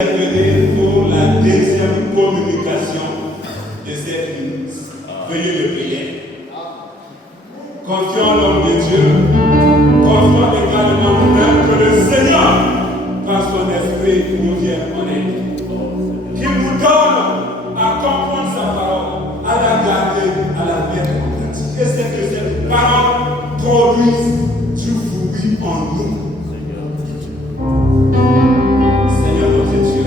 Venez pour la deuxième communication de cette veillée de prière. Confions l'homme de Dieu, confions également nous-mêmes que le Seigneur, par son esprit, nous vient connaître. Qu'il nous donne à comprendre sa parole, à la garder, à la mettre en pratique. Et c'est que cette parole produise du fruit en nous. Seigneur notre Dieu,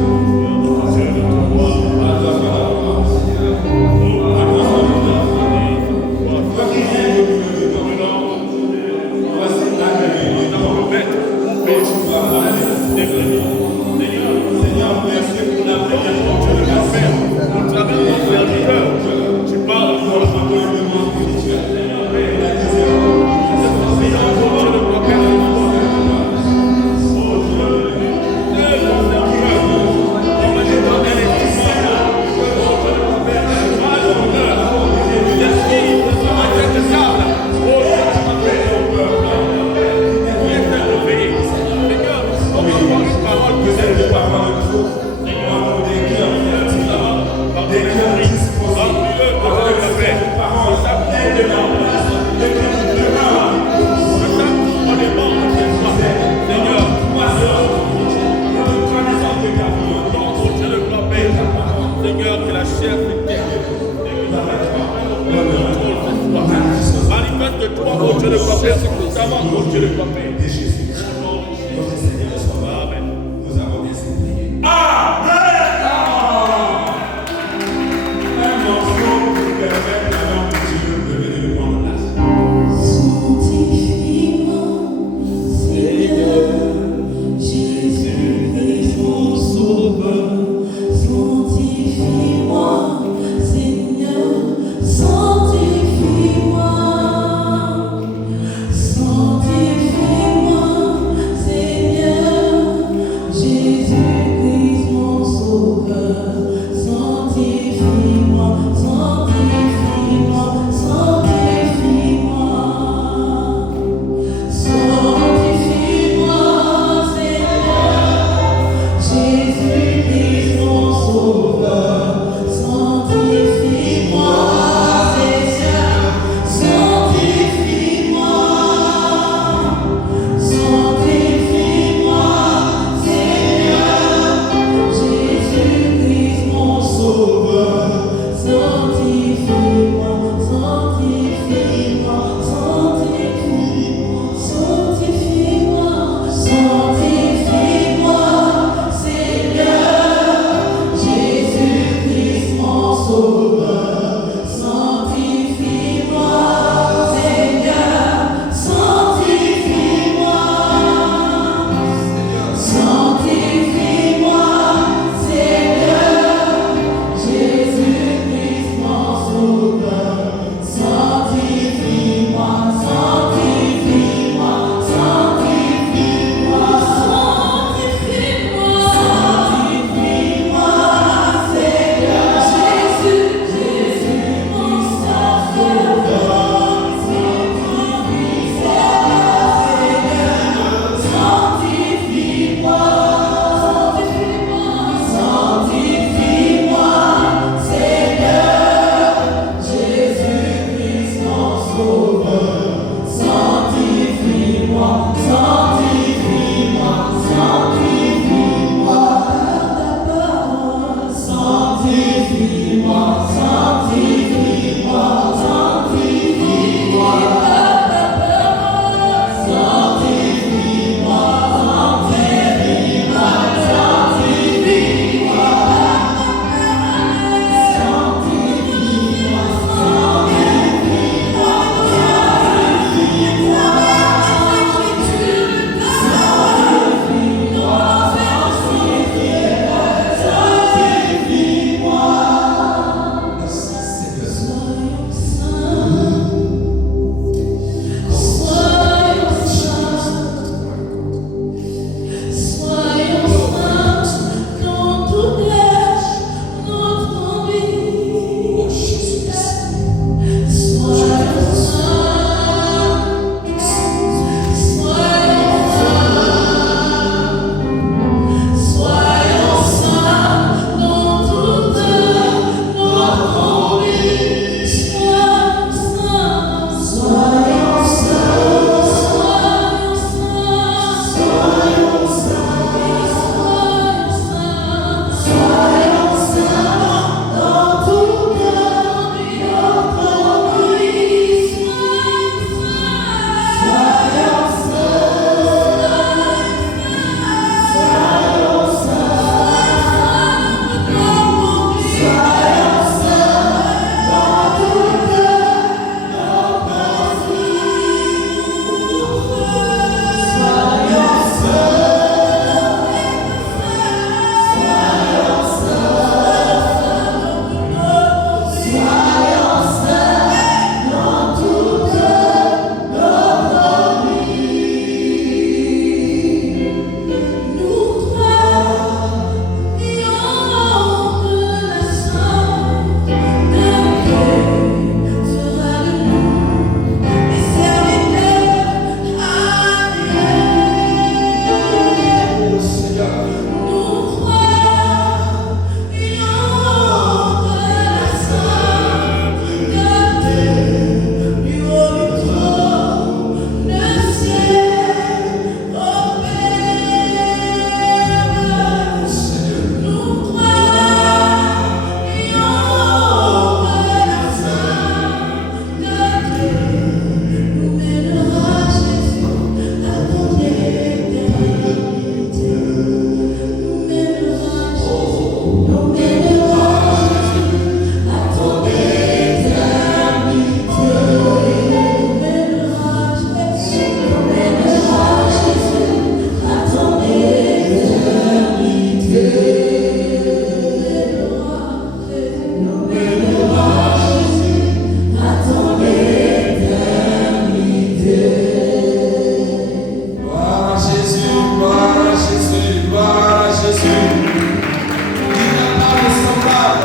Seigneur, merci pour la première communication. Nous travaillons dans le cœur. Tu parles pour l'enseignement spirituel. La deuxième communication.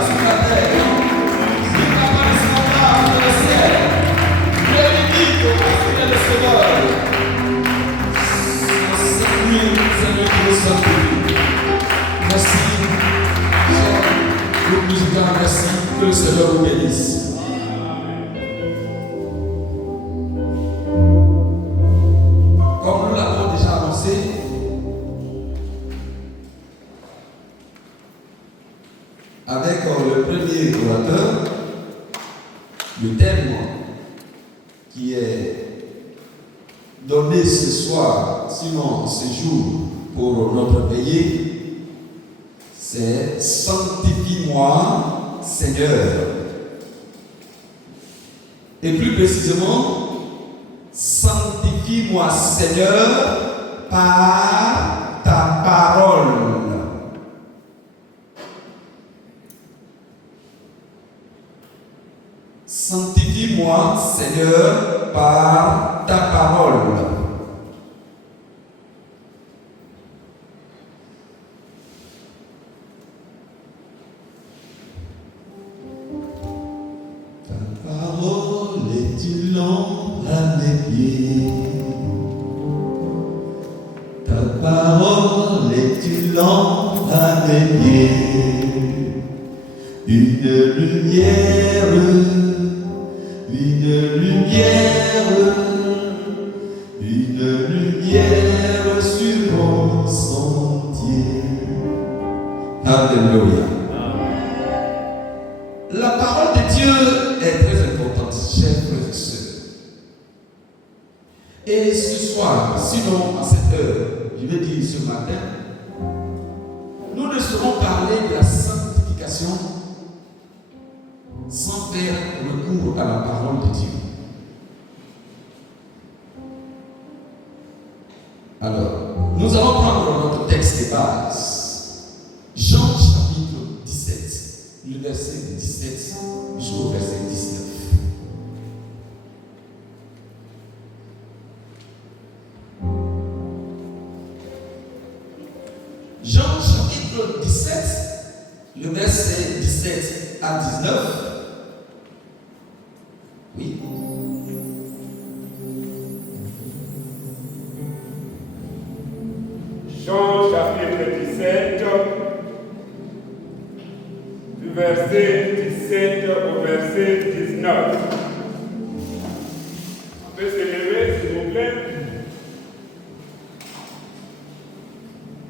sur la terre. Il n'a pas de standard dans le ciel. Il est unique, il est le sauveur. Cette nuit, Seigneur, nous sanctifie. Merci. Groupe musical, merci. Que le Seigneur vous bénisse. Comme nous l'avons déjà annoncé, avec le premier orateur, le thème qui est donné ce soir, sinon ce jour, pour notre pays, c'est Sanctifie-moi, Seigneur. Et plus précisément, Sanctifie-moi, Seigneur, par ta parole. Sanctifie-moi, Seigneur, par ta parole. Ta parole est une lampe à mes pieds. Ta parole est une lampe à mes pieds. Une lumière sur mon sentier. Alléluia. La parole de Dieu est très importante, chers frères et sœurs. Et ce soir, sinon à cette heure, je vais dire ce matin, nous ne serons parler de la sanctification sans faire recours à la parole de Dieu. Alors, nous allons prendre notre texte de base, Jean chapitre 17, le verset 17 jusqu'au verset 19. Jean chapitre 17, le verset 17 à 19. Oui. Jean chapitre 17, du verset 17 au verset 19. On peut s'élever, s'il vous plaît.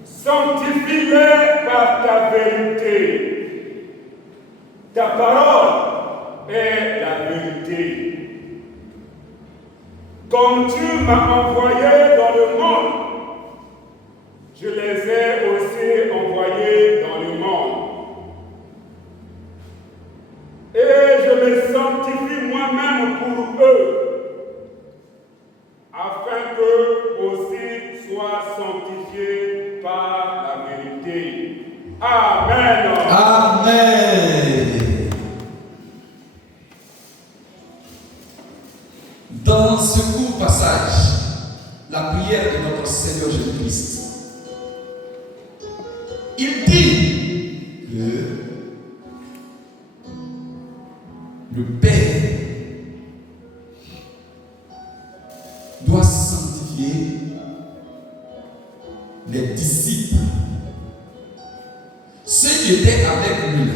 Sanctifie-les par ta vérité. Ta parole est la vérité. Comme tu m'as envoyé dans le monde, je les ai aussi envoyés dans le monde. Et je les sanctifie moi-même pour eux, afin qu'eux aussi soient sanctifiés par la vérité. Amen. Amen. Dans ce court passage, la prière de notre Seigneur Jésus-Christ, il dit que le Père doit sanctifier les disciples, ceux qui étaient avec lui.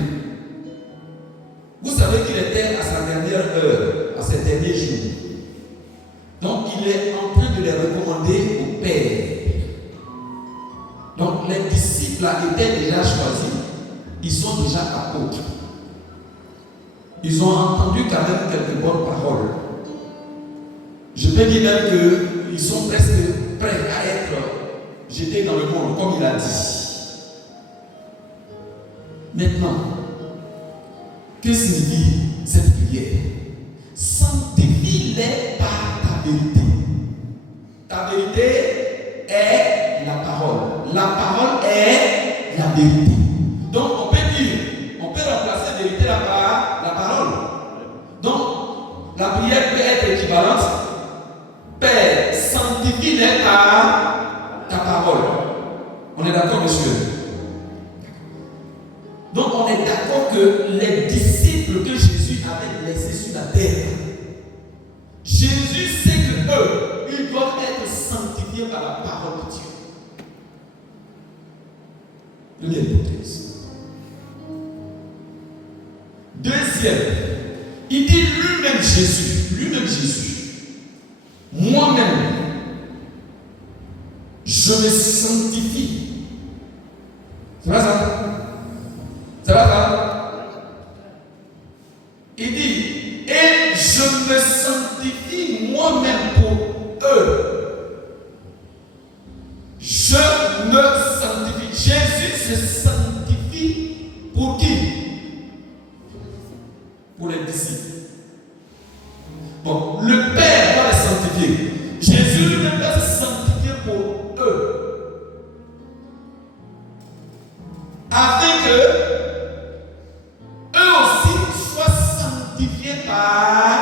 Vous savez qu'il était à sa dernière heure, à ses derniers jours. Donc il est en train de les recommander au Père. Donc les disciples là étaient déjà choisis, ils sont déjà apôtres. Ils ont entendu quand même quelques bonnes paroles. Je peux dire même qu'ils sont presque prêts à être jetés dans le monde, comme il a dit. Maintenant, que signifie cette prière? Sanctifie-les par ta vérité. Ta vérité est la parole. La parole est la vérité. Donc on peut dire, on peut remplacer vérité là par la parole. Donc la prière peut être équivalente. Père, sanctifie-les par ta parole. On est d'accord, monsieur? Donc on est d'accord que les disciples que Jésus avait laissés sur la terre, Jésus sait que eux, ils doivent être sanctifiés par la parole de Dieu. Première hypothèse. Deuxième, il dit lui-même Jésus, moi-même, je me sanctifie. C'est vrai ça? C'est vrai ça? Il dit, et je me sanctifie moi-même pour eux. Je me sanctifie. Jésus se sanctifie pour qui? Pour les disciples. Bon, le Père doit les sanctifier. Jésus lui-même doit se sanctifier pour eux. Afin que eux aussi soient sanctifiés par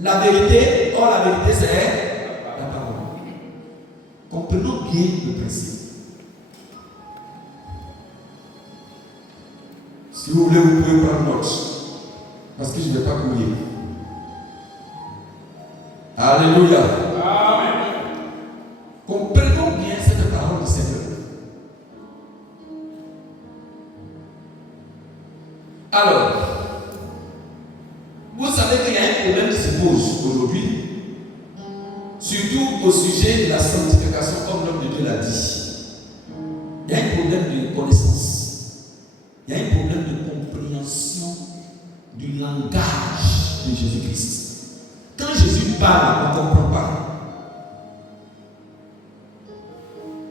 la vérité. Or, la vérité, c'est la parole. Comprenons bien le principe. Si vous voulez, vous pouvez prendre note. Parce que je ne vais pas courir. Alléluia. Amen. Comprenons bien cette parole du Seigneur. Alors, vous savez qu'il y a un problème qui se pose aujourd'hui, surtout au sujet de la sanctification, comme l'homme de Dieu l'a dit. Il y a un problème de connaissance. Il y a un problème de compréhension du langage de Jésus-Christ. Quand Jésus parle, on ne comprend pas.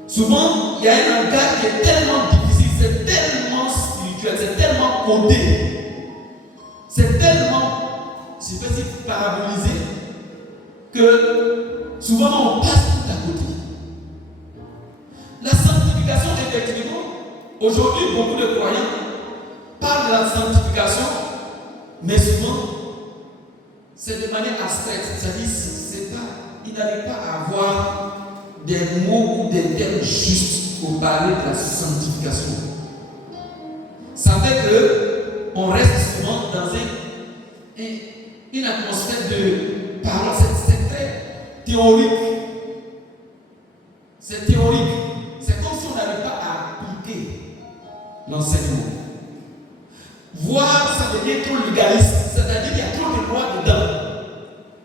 Souvent, il y a un langage qui est tellement difficile, c'est tellement spirituel, c'est tellement codé, c'est tellement, je peux dire, parabolisé, que souvent on passe tout à côté. La sanctification, effectivement, aujourd'hui, beaucoup de croyants parlent de la sanctification, mais souvent, c'est de manière abstraite. C'est-à-dire, ils n'arrivent pas à avoir des mots ou des termes justes pour parler de la sanctification. Ça fait qu'on reste souvent dans une atmosphère de parole. C'est très théorique. C'est théorique. C'est comme si on n'arrive pas à appliquer l'enseignement. Voire ça devient trop légaliste. C'est-à-dire qu'il y a trop de lois dedans.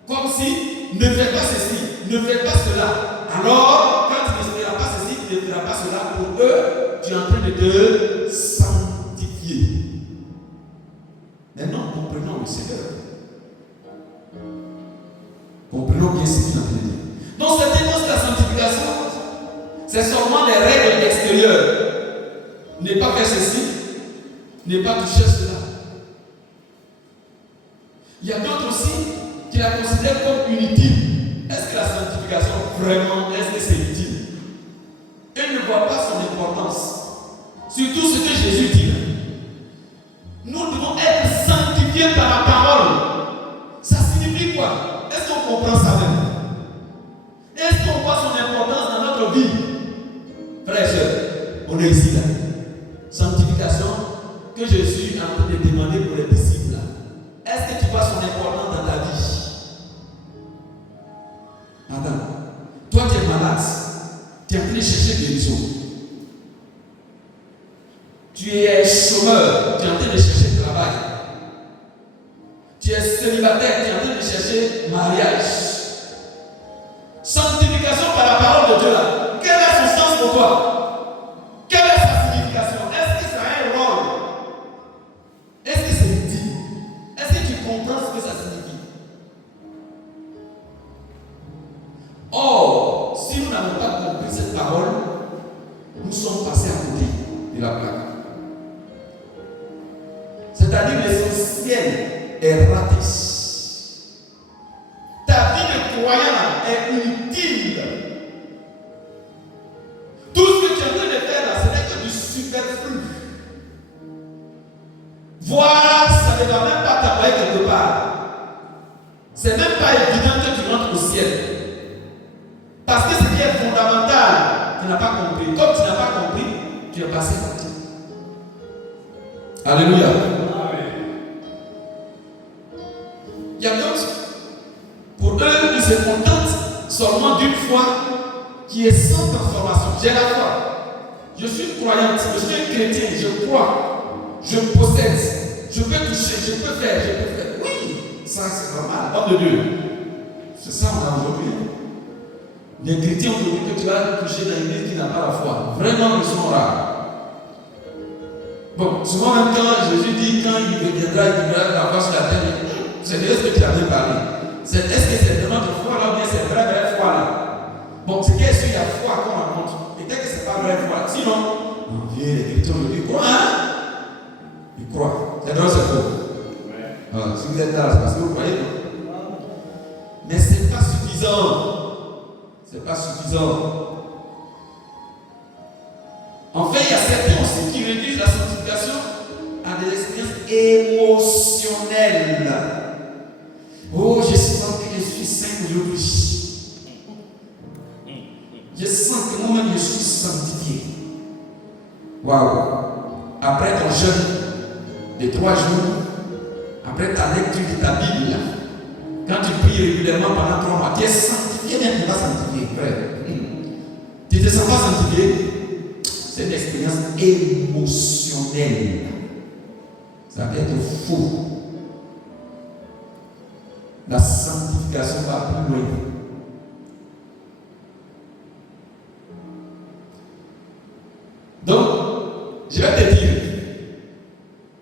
Comme si ne fais pas ceci, ne fais pas cela. Alors, quand tu ne feras pas ceci, tu ne feras pas cela, pour eux, tu es en train de te sanctifier. Maintenant, comprenons le Seigneur. Comprenons bien ce qu'il a fait dire. Donc, cette défense de la sanctification, c'est seulement des règles extérieures. Ne pas faire ceci, ne pas toucher cela. Il y a d'autres aussi qui la considèrent comme inutile. Est-ce que la sanctification, vraiment, est-ce que c'est utile? Ils ne voient pas son importance. Surtout ce que Jésus dit. Nous devons être sanctifiés par la parole. Ça signifie quoi? Est-ce qu'on comprend ça même? Est-ce qu'on voit son importance dans notre vie? Frères et sœurs, on est ici là. Sanctification que Jésus est en train de demander pour les disciples là. Est-ce que tu vois son importance dans ta vie? Madame, toi tu es malade, tu es en train de chercher guérison. Tu es chômeur, tu es en train de chercher travail. Tu es célibataire, tu es en train de chercher mariage. Sanctification par la parole de Dieu là. Quel est son sens pour toi? Quelle est sa signification? Est-ce que ça a un rôle? Est-ce que c'est utile? Est-ce que tu comprends ce que ça signifie? Or, si nous n'avons pas compris cette parole, nous sommes passés à côté de la plaque. C'est-à-dire l'essentiel est raté. Ta vie de croyant est inutile. Tout ce que tu es en train de faire là, ce n'est que du superflu. Voilà, ça ne va même pas t'envoyer quelque part. C'est même pas évident que tu rentres au ciel. Parce que ce qui est fondamental, tu n'as pas compris. Comme tu n'as pas compris, tu es passé à côté. Alléluia. Amen. Il y a d'autres, pour eux, ils se contentent seulement d'une foi qui est sans transformation. J'ai la foi. Je suis croyante, je suis chrétien, je crois, je possède, je peux toucher, je peux faire. Oui, ça c'est normal. Homme de Dieu. C'est ça on a aujourd'hui. Les chrétiens aujourd'hui que tu vas toucher dans l'église qui n'a pas la foi, vraiment ils sont rares. Bon, souvent même quand Jésus dit quand il reviendra, il viendra la foi sur la terre, c'est de ce que tu avais parlé. Est-ce que c'est vraiment de foi là ou bien c'est vraie foi là? Bon, c'est qu'est-ce qu'il y a foi qu'on raconte. Peut-être que c'est pas vraie foi. Sinon, mon Dieu, les chrétiens aujourd'hui croient, hein? Ils croient. C'est drôle, c'est faux. Ouais. Si vous êtes là, c'est parce que vous croyez, non? Mais c'est pas suffisant. C'est pas suffisant. En fait, il y a certains aussi qui réduisent la sanctification à des expériences émotionnelles. Oh, je sens que je suis saint aujourd'hui. Je sens que moi-même je suis sanctifié. Waouh! Après ton jeûne de 3 jours, après ta lecture de ta Bible, quand tu pries régulièrement pendant 3 mois, tu es sanctifié, même tu vas sanctifier, frère. Tu ne te sens pas sanctifié? C'est une expérience émotionnelle. Ça peut être faux. La sanctification va plus loin. Donc, je vais te dire,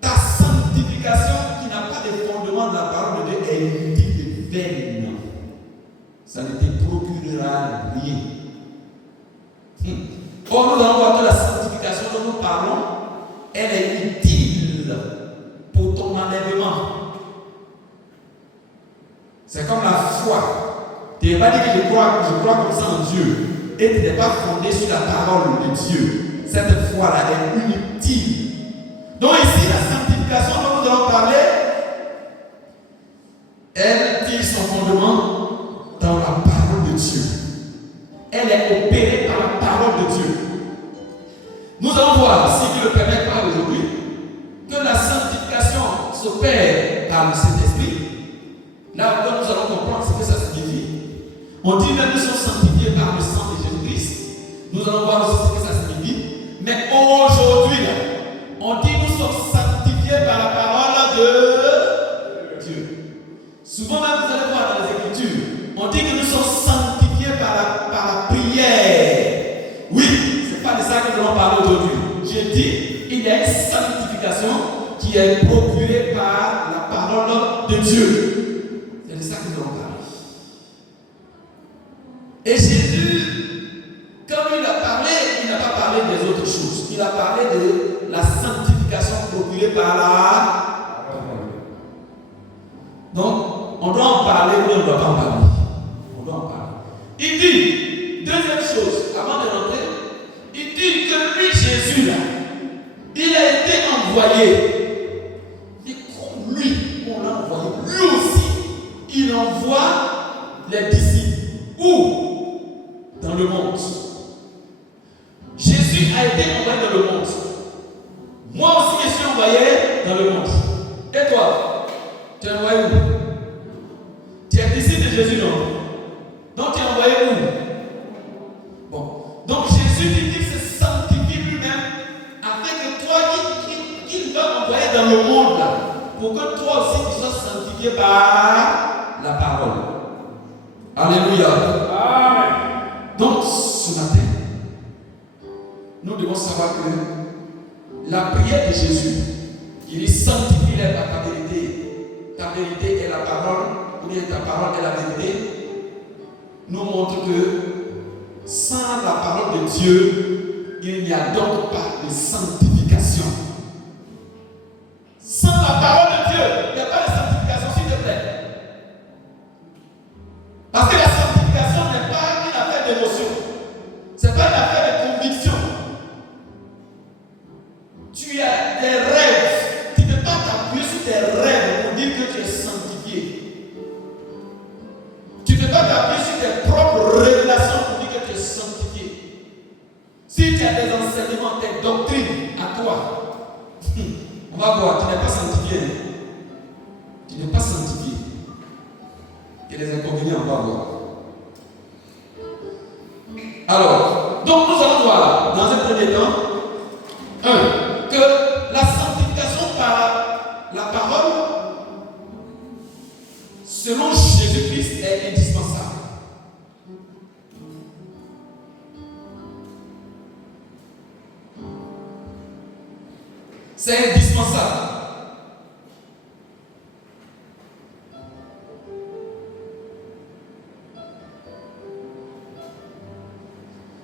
ta sanctification qui n'a pas de fondement de la parole de Dieu est inutile et vaine. Ça ne te procurera rien. Or, nous allons voir que la sanctification dont nous parlons, elle est utile pour ton enlèvement. C'est comme la foi. Tu n'es pas dit que je crois comme ça en Dieu et tu n'es pas fondé sur la parole de Dieu. Cette foi-là est inutile. Donc ici, la sanctification dont nous allons parler, elle tire son fondement dans la parole de Dieu. Elle est opérée par la parole de Dieu. Nous allons voir, si Dieu le permet pas aujourd'hui, que la sanctification s'opère par le Saint-Esprit. Là où nous allons comprendre ce que ça signifie. On dit que nous sommes sanctifiés par le sang de Jésus-Christ. Nous allons voir aussi ce que ça signifie. Mais aujourd'hui, on dit que nous sommes sanctifiés par la parole de Dieu. Souvent même, vous allez voir dans les Écritures, on dit que nous sommes sanctifiés par la prière. Oui, ce n'est pas de ça que nous allons parler aujourd'hui. J'ai dit, il y a une sanctification qui est procurée par la parole de Dieu. C'est de ça que nous allons parler. Et Jésus, comme il a parlé, il n'a pas parlé des autres choses. Il a parlé de la sanctification procurée par la parole. Donc, on doit en parler ou on ne doit pas en parler. On doit en parler. Il dit, deuxième chose, avant de rentrer, il dit que lui, Jésus, là, il a été envoyé. Et comme lui, on l'a envoyé, lui aussi, il envoie les disciples. Où? Dans le monde. Jésus a été envoyé dans le monde. Moi aussi, je suis envoyé dans le monde. Et toi? Tu es envoyé où? Tu es disciple de Jésus, non? Donc tu es envoyé où? Bon. Donc Jésus dit qu'il se sanctifie lui-même afin que toi qu'il va envoyer dans le monde là, pour que toi aussi tu sois sanctifié par la parole. Alléluia. Amen. Donc ce matin, nous devons savoir que la prière de Jésus, il dit sanctifie-les par ta vérité. Ta vérité est la parole, ou bien ta parole est la vérité, nous montre que sans la parole de Dieu, il n'y a donc pas de sanctification. Sans la parole de Dieu, il n'y a pas de sanctification, s'il te plaît. Parce que la sanctification n'est pas une affaire d'émotion. Ce n'est pas une affaire de conviction. Tu as des rêves. Tu ne peux pas t'appuyer sur tes rêves pour dire que tu es sanctifié. Tu ne peux pas t'appuyer sur tes propres révélations pour dire que tu es sanctifié. Si tu as des enseignements, des doctrines à toi, on va voir, tu n'es pas sanctifié. Tu n'es pas sanctifié. Et les inconvénients, on va voir. Alors, donc nous allons voir, dans un premier temps, que la sanctification par la parole, selon Jésus-Christ, est indispensable. C'est indispensable.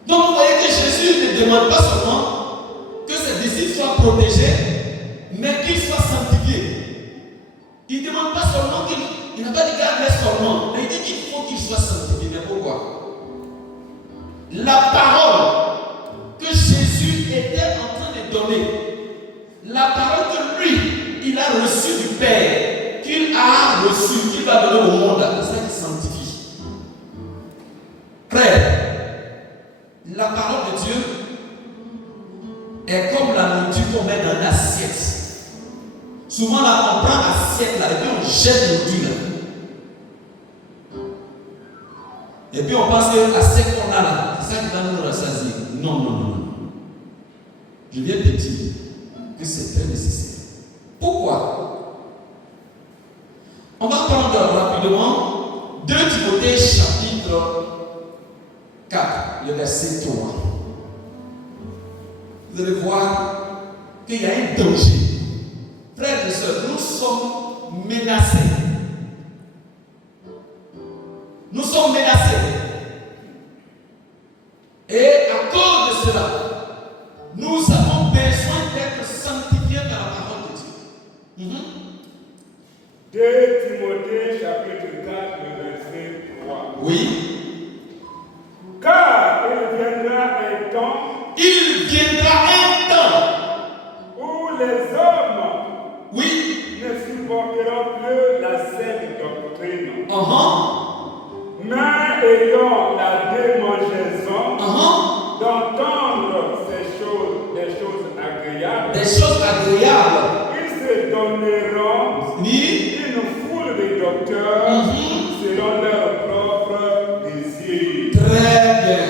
Donc vous voyez que Jésus ne demande pas seulement que ses disciples soient protégés, mais qu'ils soient sanctifiés. Il ne demande pas seulement il n'a pas dit garde seulement, mais il dit qu'il faut qu'ils soient sanctifiés. Mais pourquoi? La parole que Jésus était en train de donner, la parole que lui, il a reçue du Père, qu'il a reçue, qu'il va donner au monde, c'est ça qui sanctifie. Frère, la parole de Dieu est comme la nourriture qu'on met dans une assiette. Souvent là, on prend l'assiette là et puis on jette le nourriture là. Et puis on pense que l'assiette qu'on a là, c'est ça qui va nous rassasier. Non, non, non, non. Je viens te dire que c'est très nécessaire. Pourquoi? On va prendre rapidement 2 Timothée chapitre 4, le verset 3. Vous allez voir qu'il y a un danger. Frères et sœurs, nous sommes menacés. Nous sommes menacés. Et à cause de cela, nous avons besoin d'être sanctifiés par la parole de Dieu. 2 Timothée chapitre 4, le verset 3. Oui. Car il viendra un temps où les hommes ne supporteront plus la saine doctrine, mais ayant la démangeaison d'entendre des choses agréables. Ils se donneront une foule de docteurs selon leur propre désir. Très bien.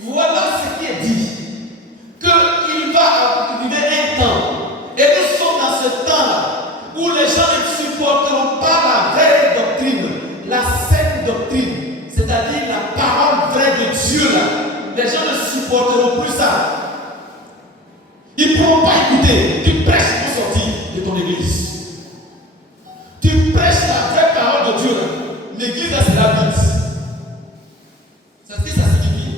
Voilà ce qui est dit. Qu'il va arriver un temps. Et nous sommes dans ce temps-là où les gens ne supporteront pas la vraie doctrine, la saine doctrine, c'est-à-dire la parole vraie de Dieu là. Les gens ne supporteront plus ça. Ils ne pourront pas écouter. Tu prêches pour sortir de ton église. Tu prêches la vraie parole de Dieu là. L'église là, c'est la vie. C'est ce que ça signifie.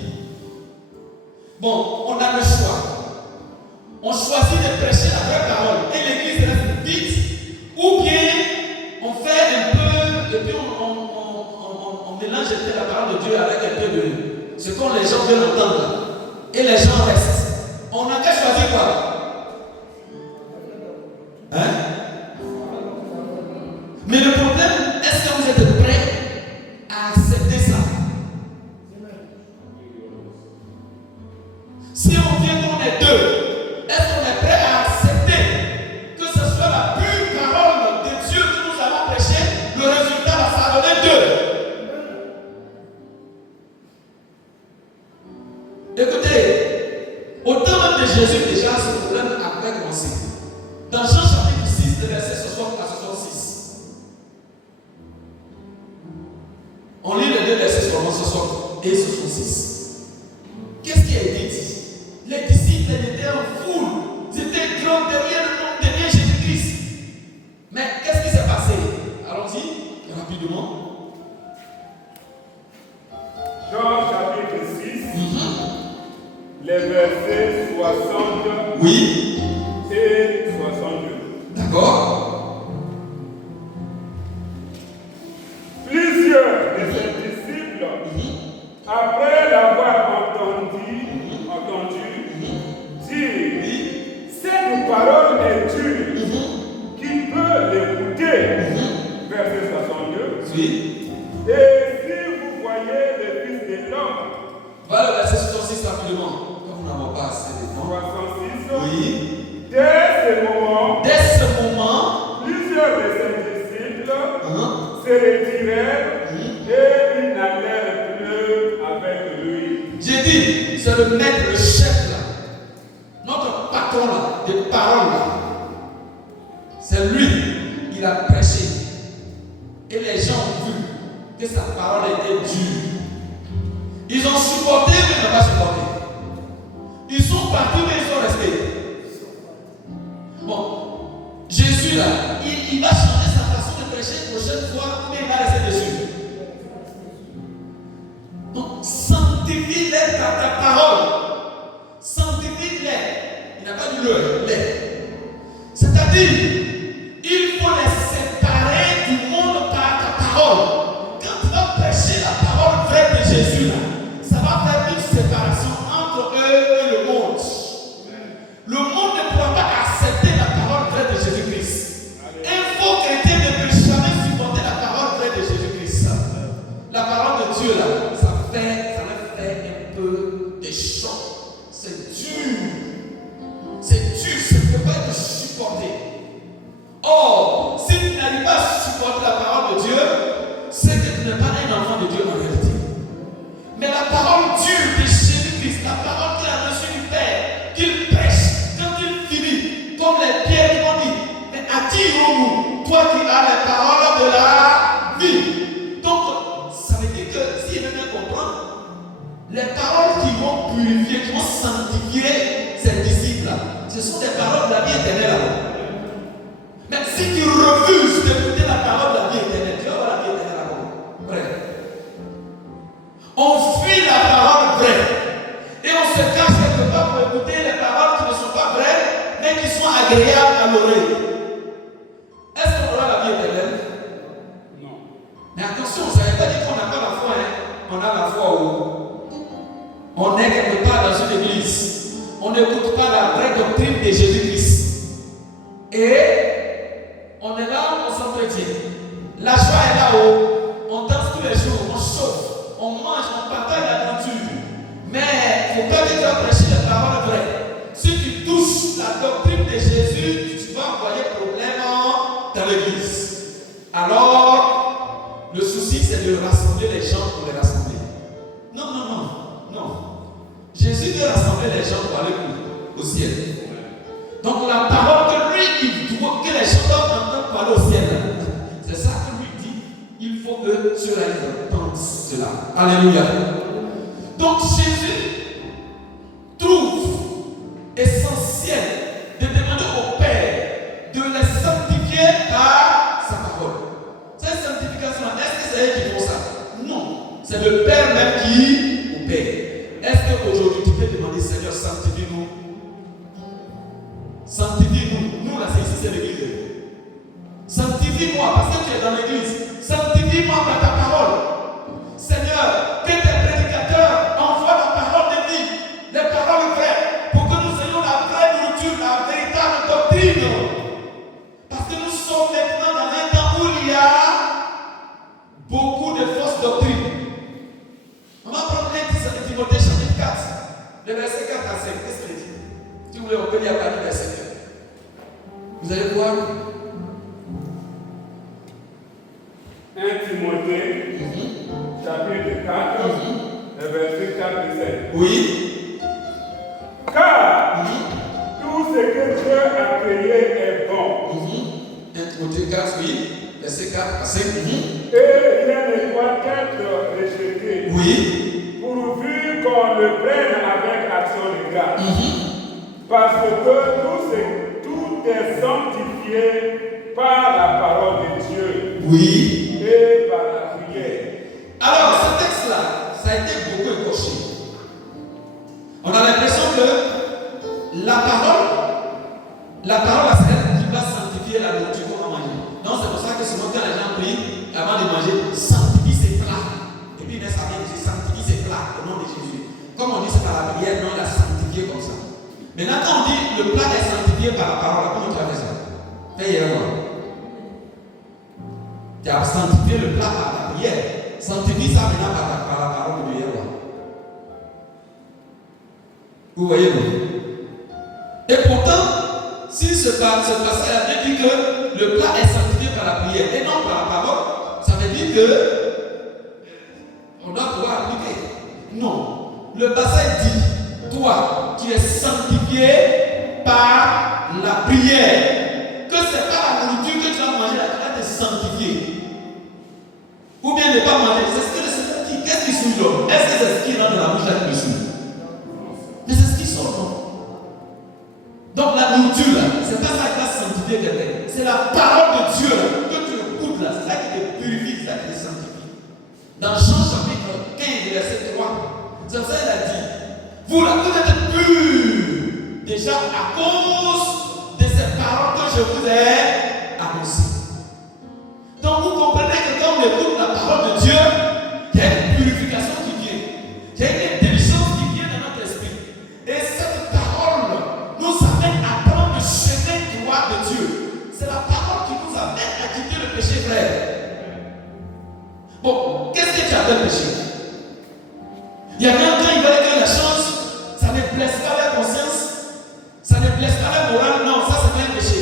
Bon, on a le choix. On choisit de prêcher la vraie parole et l'église reste vide, ou bien on fait un peu, et puis on mélange la parole de Dieu avec un peu de ce que les gens veulent entendre. Et les gens restent. On a qu'à choisir quoi? Hein? Mais le problème, est-ce que vous êtes prêts à accepter ça? Si on vient qu'on est deux, est-ce qu'on est prêt à accepter que ce soit la pure parole de Dieu que nous allons prêcher? Le résultat va s'adonner deux. Écoutez, au temps même de Jésus, déjà, ce problème avait commencé. Dans Jean chapitre 6, de verset 60 à 66. On lit les deux versets sur 60 et 66. Qu'est-ce qui a été dit? Les disciples étaient en foule. Ils étaient grands derrière Jésus-Christ. Mais qu'est-ce qui s'est passé? Allons-y, rapidement. Jean chapitre 6, les versets 60 et 62. D'accord. Plusieurs de ses disciples, après l'avoir entendu, dire cette parole est dure, qui peut l'écouter? Verset 62. Et si vous voyez le Fils de l'homme, voilà le verset 66 rapidement, comme nous n'avons pas assez de temps. 66. Dès ce ce moment, plusieurs de ses disciples hein, se retirèrent et ils n'allèrent plus avec lui. j'ai dit, c'est le maître, le chef là, notre patron là, des paroles là. C'est lui, il a prêché. Et les gens ont vu que sa parole était dure. Ils ont supporté, mais ils n'ont pas supporté. Ils sont partis, mais ils sont restés. Bon, Jésus là, il va changer sa façon de prêcher la prochaine fois, mais il va rester dessus. Donc, sanctifie-les par ta parole. Sanctifie-les. Il n'a pas dit le, les. C'est-à-dire, il faut les séparer du monde par ta parole. Quand tu vas prêcher la parole vraie de Jésus, là, ça va faire une séparation entre eux et le monde. Le monde ne pourra pas accepter la parole vraie de Jésus-Christ. Un faux chrétien ne peut jamais supporter la parole vraie de Jésus-Christ. La parole de Dieu, là, ça fait un peu des chocs. C'est dur. C'est dur, ça ne peut pas être supporté. Or, si tu n'arrives pas à supporter la parole de Dieu, c'est que tu n'es pas un enfant de Dieu en réalité. Mais la parole dure de Jésus-Christ, la parole qu'il a reçue du Père, qu'il prêche, quand il finit, comme les pierres qui vont dire, mais à qui irons-nous, toi qui as les paroles de la vie. Donc, ça veut dire que s'il veut bien comprendre, les paroles qui vont purifier, qui vont sanctifier ses disciples, ce sont des paroles de la vie éternelle. Mais si tu refuses d'écouter la parole de la vie éternelle, tu vas avoir la vie éternelle là-bas. Vrai. On fuit la parole vraie. Et on se cache quelque part pour écouter les paroles qui ne sont pas vraies, mais qui sont agréables à l'oreille. Est-ce qu'on aura la vie éternelle? Non. Mais attention, ça ne veut pas dire qu'on n'a pas la foi. Hein. On a la foi où on est quelque part dans une église. On n'écoute pas la vraie doctrine de Jésus-Christ. Et on est là, on s'entretient. La joie est là-haut. On danse tous les jours, on chauffe, on mange, on partage la nourriture. Mais il ne faut pas que tu vas prêcher les paroles vraies. Si tu touches la doctrine de Jésus, tu vas envoyer problème dans l'église. Alors, le souci, c'est de rassembler les gens pour les rassembler. Non, non, non, non. Jésus veut rassembler les gens pour aller au ciel. Donc la parole que lui, il doit, que les gens doivent entendre pour aller au ciel, c'est ça que lui dit. Il faut que ceux-là entendent cela. Alléluia. Donc Jésus trouve essentiel de demander au Père de les sanctifier par sa parole. Cette sanctification, est-ce que c'est eux qui font ça? Non. C'est le Père même qui opère. Est-ce qu'aujourd'hui tu peux demander, Seigneur, sanctifie-nous? Sanctifie-nous. Nous là, c'est ici, c'est l'église. Sanctifie-moi parce que tu es dans l'église. Sanctifie-moi par ta parole. Seigneur, que tes prédicateurs envoient la parole de vie, les paroles vraies, pour que nous ayons la vraie nourriture, la véritable doctrine. Parce que nous sommes maintenant dans un temps où il y a beaucoup de fausses doctrines. On va prendre Timothée chapitre 4, le verset 4 à 5. Qu'est-ce qu'il dit? Si vous voulez, on peut lire à le verset 2. Vous allez voir. 1 Timothée, chapitre 4, le verset 4 et 7. Oui. Car tout ce que Dieu a créé est bon. 1 Timothée 4, oui. Verset 4 à 5. Et rien ne doit être rejeté. Oui. Pourvu qu'on le prenne avec action de grâce. Parce que tout est sanctifié par la parole de Dieu. Oui. Et par la prière. Alors, ce texte-là, ça a été beaucoup écorché. On a l'impression que la parole, c'est elle qui va sanctifier la nourriture qu'on va manger. Donc, c'est pour ça que souvent, quand les gens prient, avant de manger, sanctifie ses plats. Et puis, ça vient de sanctifie ses plats au nom de Jésus. Comme on dit, c'est par la prière, non, il a sanctifié comme ça. Maintenant, quand on dit le plat est sanctifié par la parole, comment tu as fait ça? Fais hier voir. Tu as sanctifié le plat par la prière. Sanctifie ça maintenant par la parole de hier voir. Vous voyez, non? Et pourtant, si ce passage dit que le plat est sanctifié par la prière et non par la parole, ça veut dire que on doit pouvoir appliquer. Non. Le passage dit, toi, tu es sanctifié par la prière. Que ce n'est pas la nourriture que tu vas manger là qui va te sanctifier. Ou bien ne pas manger. C'est ce que le Seigneur dit. Qu'est-ce qui souille l'homme? Est-ce que c'est ce qui rentre dans la bouche là qui le souille? Mais c'est ce qui sort, non? Donc la nourriture là, c'est pas ça qui va sanctifier quelqu'un. C'est la parole de Dieu là, que tu écoutes là. C'est ça qui te purifie, c'est ça qui te sanctifie. Dans Jean chapitre 15, verset 3, c'est ça qu'il a dit. Vous là, vous êtes purs déjà à cause de ces paroles que je vous ai annoncées. Donc vous comprenez que quand on écoute la parole de Dieu, il y a une purification qui vient. Il y a une intelligence qui vient dans notre esprit. Et cette parole nous amène à prendre le chemin droit de Dieu. C'est la parole qui nous amène à quitter le péché, frère. Bon, qu'est-ce que tu appelles péché? Il y a quelqu'un qui va dire que la chose, ça ne blesse pas la conscience, ça ne blesse pas la morale, non, ça c'est pas un péché.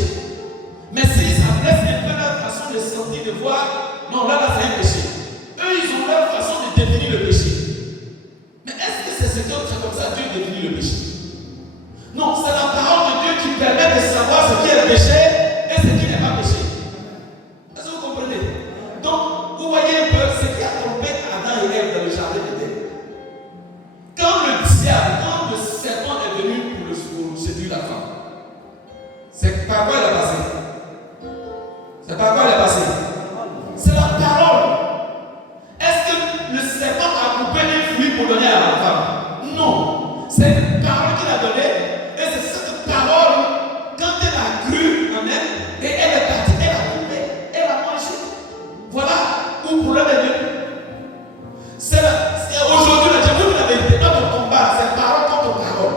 Mais si ça blesse un peu la façon de sentir, de voir, non, là c'est un péché. Eux, ils ont leur façon de définir le péché. Mais est-ce que c'est comme ça Dieu définit le péché? Non, c'est la parole de Dieu qui permet de savoir ce qui est péché et ce qui n'est pas péché. Est-ce que vous comprenez? Donc, vous voyez un peu ce qui a trompé Adam et Ève dans le jardin d'Éden. Quand le serpent est venu pour séduire la femme, c'est par quoi il a passé? C'est par quoi il est passé? C'est la parole. Est-ce que le serpent a coupé un fruit pour donner à la femme? Non. C'est une parole qu'il a donnée. Et c'est cette parole, quand elle a cru en elle, et elle est partie, elle a coupé, elle a mangé. Voilà où le problème est venu. Aujourd'hui, je vous dis la vérité, notre combat, c'est parole contre parole.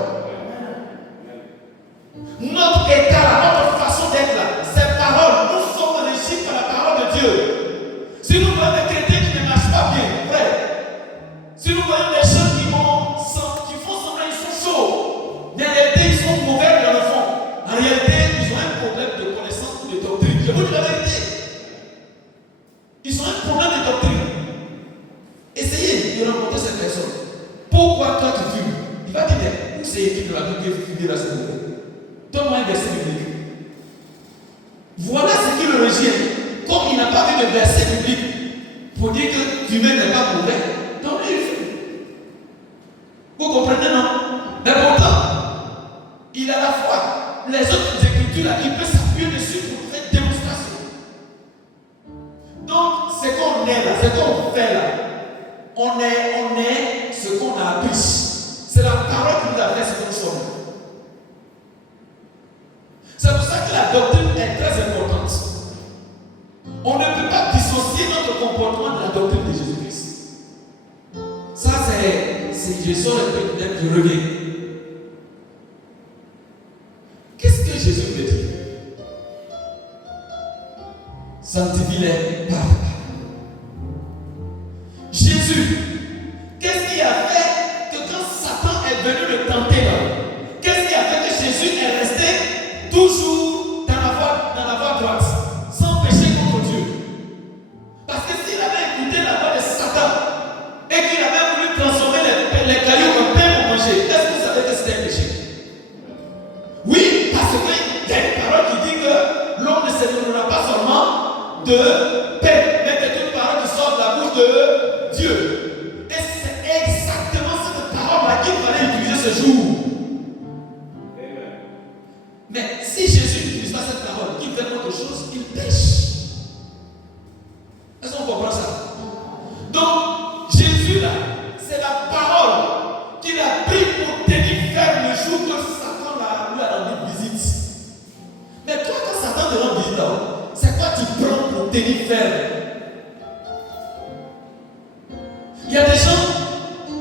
Notre état, notre façon d'être là, c'est parole. Nous sommes régis par la parole de Dieu. Si nous voyons des chrétiens qui ne marchent pas bien, frère, si nous voyons des gens qui font semblant, ils sont chauds, mais en réalité, ils sont mauvais dans le fond. En réalité, ils ont un problème de connaissance ou de doctrine. Je vous dis la vérité. Ils ont un problème de doctrine. Essayez de rencontrer cette personne. Pourquoi toi tu fumes? Il va te dire, où c'est écrit dans la Bible que fumer là, c'est mauvais? Donne-moi un verset biblique. Voilà ce qui le régit. Comme il n'a pas vu de verset biblique pour dire que fumer n'est pas mauvais, donc il fume. Vous comprenez, non? Mais pourtant, il a la foi. Les autres écritures là, il peut s'appuyer dessus pour faire une démonstration. Donc, ce qu'on est là, ce qu'on fait là, on est ce qu'on a appris. C'est la parole qui nous a fait ce que nous sommes. C'est pour ça que la doctrine est très importante. On ne peut pas dissocier notre comportement de la doctrine de Jésus-Christ. Ça, c'est je sors un peu peut-être, je reviens. Qu'est-ce que Jésus veut dire? Sanctifie-les par la parole. Jésus, qu'est-ce qui a fait que quand Satan est venu le tenter là, qu'est-ce qui a fait que Jésus est resté toujours dans la voie droite, sans péché contre Dieu? Parce que s'il avait écouté la voix de Satan et qu'il avait voulu transformer les cailloux en pain pour manger, est-ce que vous savez que c'était un péché? Oui, parce qu'il y a une parole qui dit que l'homme ne se nourrira pas seulement de pain, mais de toute parole qui sort de la bouche de Dieu. Et c'est exactement cette parole-là qu'il fallait utiliser ce jour. Mais si Jésus n'utilise pas cette parole, qu'il fait autre chose, il pêche. Est-ce qu'on comprend ça? Donc, Jésus là, c'est la parole qu'il a pris pour tenir ferme le jour que Satan lui a rendu visite. Mais toi, quand Satan te rend visite, c'est quoi tu prends pour tenir ferme? Il y a des gens,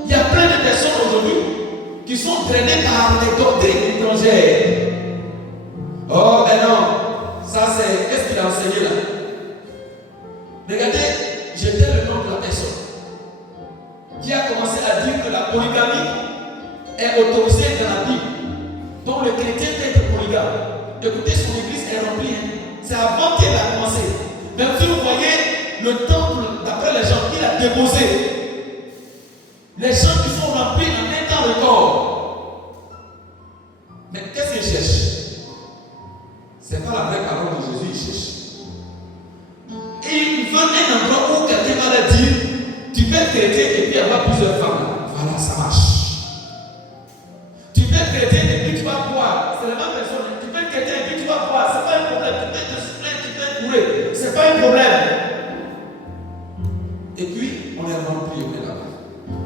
il y a plein de personnes aujourd'hui qui sont traînées par les doctrines étrangères. Oh, mais non, ça c'est, qu'est-ce qu'il a enseigné là? Regardez, j'étais le nom de la personne qui a commencé à dire que la polygamie est autorisée dans la Bible. Donc le chrétien peut être polygame. Écoutez, son église est remplie. Hein. C'est avant qu'elle a commencé. Même si vous voyez le temple, d'après les gens, il a déposé. Les gens qui sont remplis en un temps record. Mais qu'est-ce qu'ils cherchent? C'est pas la vraie parole de Jésus, ils cherchent. Et ils veulent un endroit où quelqu'un va leur dire, tu peux être chrétien et puis avoir plusieurs femmes. Voilà, ça marche. Tu peux être chrétien et puis tu vas boire. C'est la même personne. Tu peux être chrétien et puis tu vas boire. C'est pas un problème. Tu peux être souffler, tu peux être bourré. C'est pas un problème. Et puis, on est rempli, on est là-bas.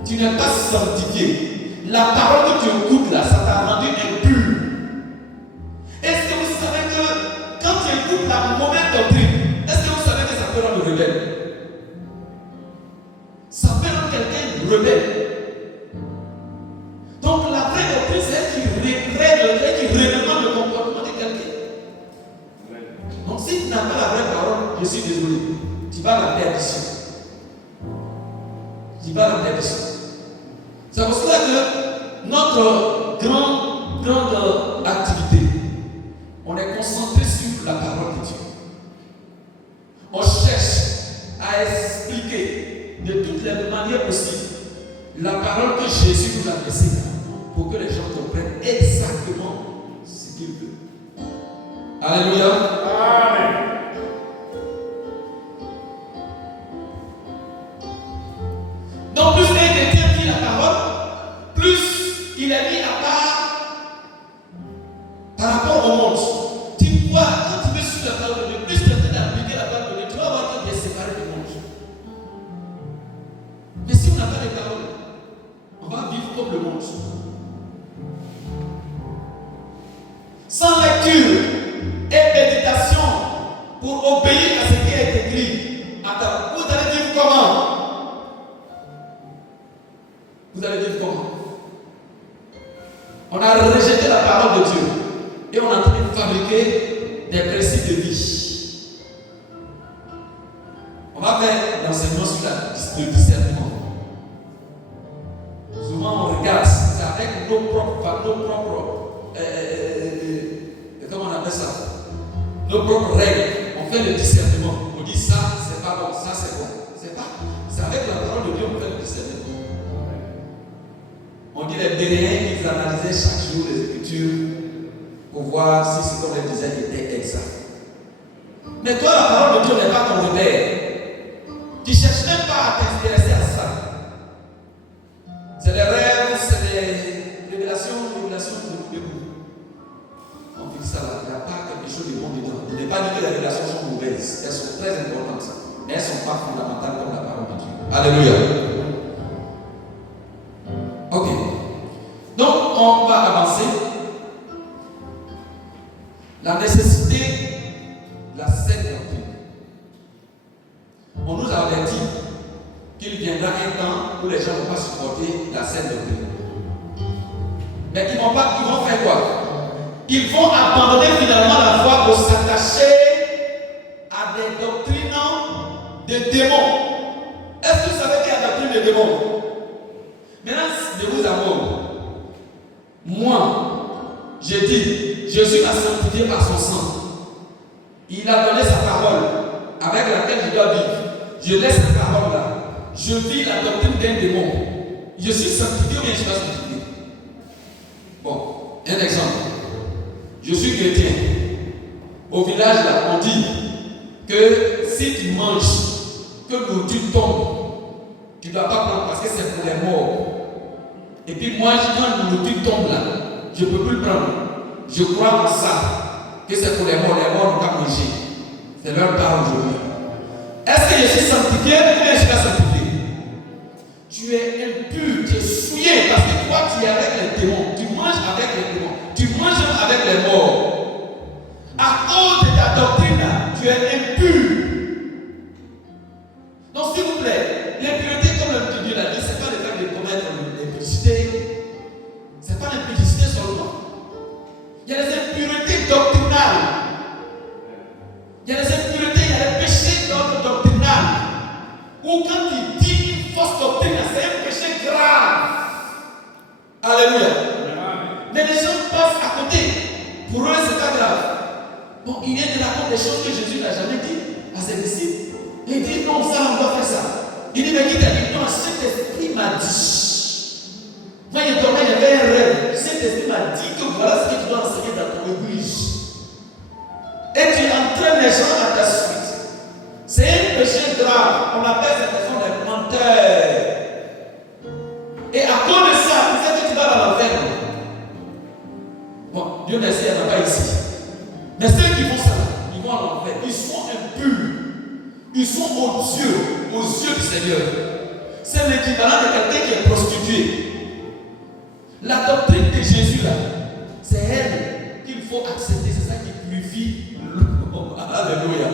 Tu n'es pas sanctifié. La parole que tu écoutes là, ça t'a rendu impur. Est-ce que vous savez que quand tu écoutes la mauvaise doctrine, est-ce que vous savez que ça peut rendre rebelle? Ça peut rendre quelqu'un rebelle. Donc la vraie doctrine, c'est elle qui réglemente le comportement de quelqu'un. Donc si tu n'as pas la vraie parole, je suis désolé, tu vas la perdre ici. Tu vas la perdre ici. C'est pour cela que notre grande activité, on est concentré sur la parole de Dieu. On cherche à expliquer de toutes les manières possibles la parole que Jésus nous a laissée pour que les gens comprennent exactement ce qu'il veut. Alléluia. Amen. Donc plus un chrétien vit la parole, plus il est mis à part par rapport au monde. Tu vois, quand tu veux suivre la parole de Dieu, plus tu es d'appliquer la parole de Dieu, tu vas voir que tu es séparé du monde. Mais si on n'a pas les paroles, on va vivre comme le monde. Sans lecture et méditation pour obéir à ce qui est écrit. Attends, vous allez vivre comment? Vous allez vivre comment? On a rejeté la parole de Dieu et on est en train de fabriquer des principes de vie. On va faire l'enseignement sur le discernement. Souvent on regarde, c'est avec nos propres comment on appelle ça? Nos propres règles. On fait le discernement. On dit ça, c'est pas bon, ça c'est bon. C'est avec la parole de Dieu qu'on fait le discernement. On dit les Béréens, ils analysaient chaque jour les Écritures pour voir si ce qu'on leur disait était exact. Mais toi, la parole de Dieu n'est pas ton repère. Tu ne cherches même pas à t'intéresser à ça. C'est les rêves, c'est des révélations de vous. On dit ça là, il n'y a pas quelque chose de bon dedans. Il n'est pas dit que les révélations sont mauvaises. Elles sont très importantes, mais elles ne sont pas fondamentales comme la parole de Dieu. Alléluia. Ok. Donc, on va avancer. La nécessité de la saine doctrine. On nous a averti qu'il viendra un temps où les gens ne vont pas supporter la saine doctrine. Mais ils vont faire quoi? Ils vont abandonner finalement la foi pour s'attacher à des doctrines de démons. Est-ce que vous savez qu'il y a des doctrines de démons? Maintenant, de vous amour, moi, je dis, Jésus m'a sanctifié par son sang. Il a donné sa parole avec laquelle je dois vivre. Je laisse cette parole là. Je vis la doctrine d'un démon. Je suis sanctifié ou bien je suis pas sanctifié? Bon, un exemple. Je suis chrétien. Au village là, on dit que si tu manges, que l'eau tu tombes, tu ne dois pas prendre parce que c'est pour les morts. Et puis moi, quand l'eau tu tombe là, je ne peux plus le prendre. Je crois en ça, que c'est pour les morts n'ont pas manger. C'est leur part aujourd'hui. Est-ce que je suis sanctifié ou bien je suis pas sanctifié? Tu es impur, tu es souillé parce que toi tu es avec les démons, tu manges avec les démons, tu manges avec les morts. À cause de ta doctrine, tu es impur. Donc s'il vous plaît, l'impureté comme le Dieu l'a dit, ce n'est pas le fait de commettre l'impudicité. Ce n'est pas l'impudicité seulement. Il y a des impuretés doctrinales. Il y a des impuretés, il y a des péchés d'ordre doctrinal. Ou quand il dit une fausse doctrine, c'est un péché grave. Alléluia. Mais les gens passent à côté. Pour eux, c'est pas grave. Bon, il vient de raconter des choses que Jésus n'a jamais dit à ses disciples. Il dit non, ça, on doit faire ça. Il dit, mais qui t'a dit? Non, cet esprit m'a dit. Moi, il dormait, il y avait un rêve. Cet esprit m'a dit que voilà ce que tu dois enseigner dans ton église. Et tu entraînes les gens à ta suite. C'est un péché grave. On appelle cette personne des menteurs. Et à cause de ça, tu sais que tu vas dans l'enfer. Bon, Dieu merci, il n'y en a pas ici. Mais ceux qui font ça, ils vont à l'enfer. Ils sont impurs. Ils sont odieux aux yeux du Seigneur. C'est l'équivalent de quelqu'un qui est prostitué. La doctrine de Jésus là, c'est elle qu'il faut accepter. C'est ça qui purifie l'homme. Alléluia.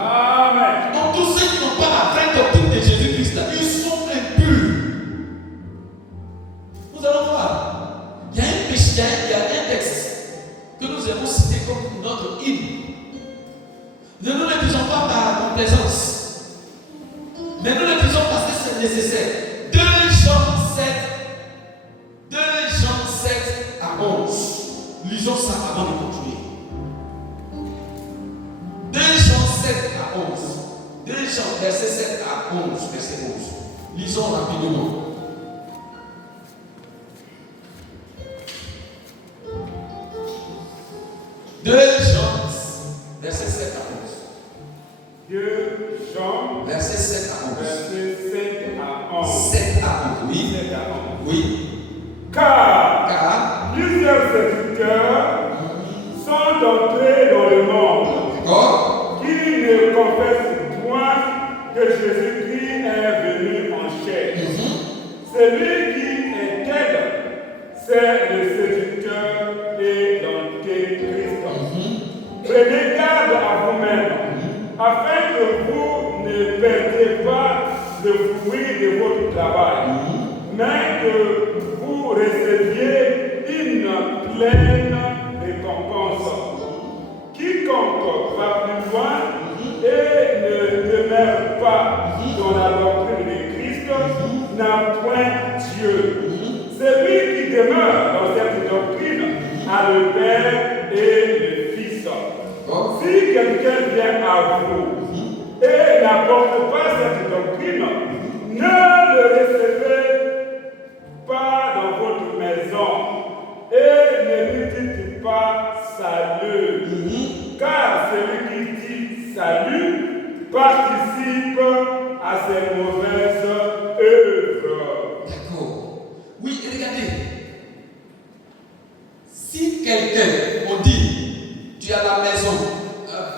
Amen. Donc tous ceux qui n'ont pas la vraie doctrine de Jésus-Christ là, ils sont impurs. Nous allons voir. Il y a un péché, il y a un texte que nous avons cité comme notre hymne. Ne nous le disons pas par complaisance, mais nous le disons parce que c'est nécessaire. 2 Jean 7 à 11. Lisons ça avant de continuer. 2 Jean 7 à 11. 2 Jean verset 7 à 11. Verset 11. Lisons rapidement. Jean, verset 7 à 11. 2 Jean, Verset 7 à 11. verset 7 à 11. 7 à 11, oui. 7 à 11. Oui. Car plusieurs séducteurs sont entrés dans le monde, D'accord. qui ne confessent point que Jésus-Christ est venu en chair. Celui qui est tel, c'est le séducteur et l'antéchrist. Prenez garde à vous-même, afin que vous ne perdiez pas le fruit de votre travail, mais que vous receviez une pleine récompense. Quiconque va plus loin et ne demeure pas dans la doctrine de Christ n'a point Dieu. Celui qui demeure dans cette doctrine a le Père et le Fils. Si quelqu'un vient à vous et n'apporte pas cette doctrine, ne le recevez pas dans votre maison et ne lui dites pas salut, car celui qui dit salut participe à ses mauvaises œuvres. D'accord. Oui, regardez. Si quelqu'un, on dit, tu es à la maison,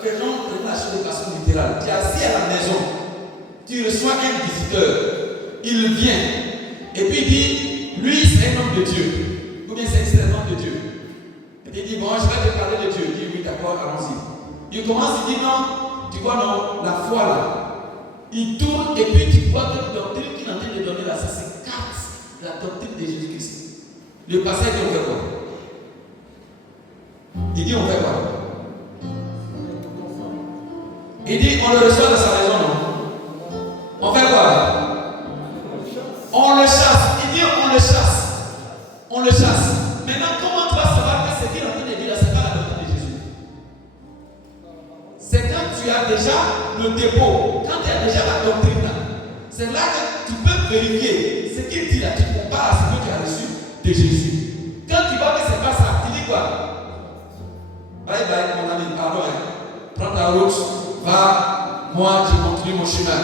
prenons la chose de façon littérale, tu es assis à la maison, tu reçois un visiteur, il vient, et puis il dit, lui c'est un homme de Dieu, ou bien c'est un homme de Dieu. Et puis il dit, bon, je vais te parler de Dieu. Il dit, oui, d'accord, allons-y. Il commence, il dit, non, tu vois, non, la foi là. Il tourne, et puis tu vois que la doctrine qu'il est en train de donner là, ça s'écarte de la doctrine de Jésus-Christ. Le passage dit, on fait quoi? Il dit, on fait quoi? Il dit, on le reçoit de sa maison, non? On fait quoi? On le chasse. Il dit, on le chasse. On le chasse. Maintenant, comment tu vas savoir que ce qu'il est en train de dire là, ce n'est pas la doctrine de Jésus? C'est quand tu as déjà le dépôt, quand tu as déjà la doctrine là. C'est là que tu peux vérifier ce qu'il dit là. Tu compares à ce que tu as reçu de Jésus. Quand tu vois que ce n'est pas ça, tu dis quoi? Bye bye, mon ami, pardon. Prends ta route, va, moi je continue mon chemin.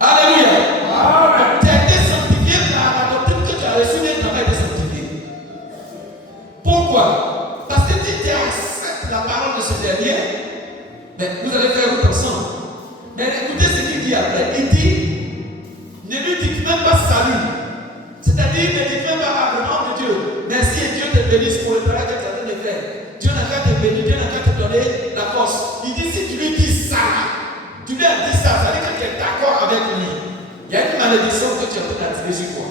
Alléluia. Amen. Tu as été sanctifié par la doctrine que tu as reçue, mais tu n'as pas été sanctifié. Pourquoi? Parce que si tu acceptes la parole de ce dernier, mais vous allez faire route ensemble. Mais écoutez ce qu'il dit après. Il dit, ne lui dites même pas salut. C'est-à-dire, ne dites même pas vraiment de Dieu. Merci et Dieu te bénisse pour le travail que tu es en train de faire. Dieu n'a qu'à te bénir, Dieu n'a qu'à te donner la force. Il dit, si tu lui dis ça, tu lui as dit ça, ça veut dire que tu es d'accord avec lui. Il y a une malédiction que tu es en train d'attirer sur toi.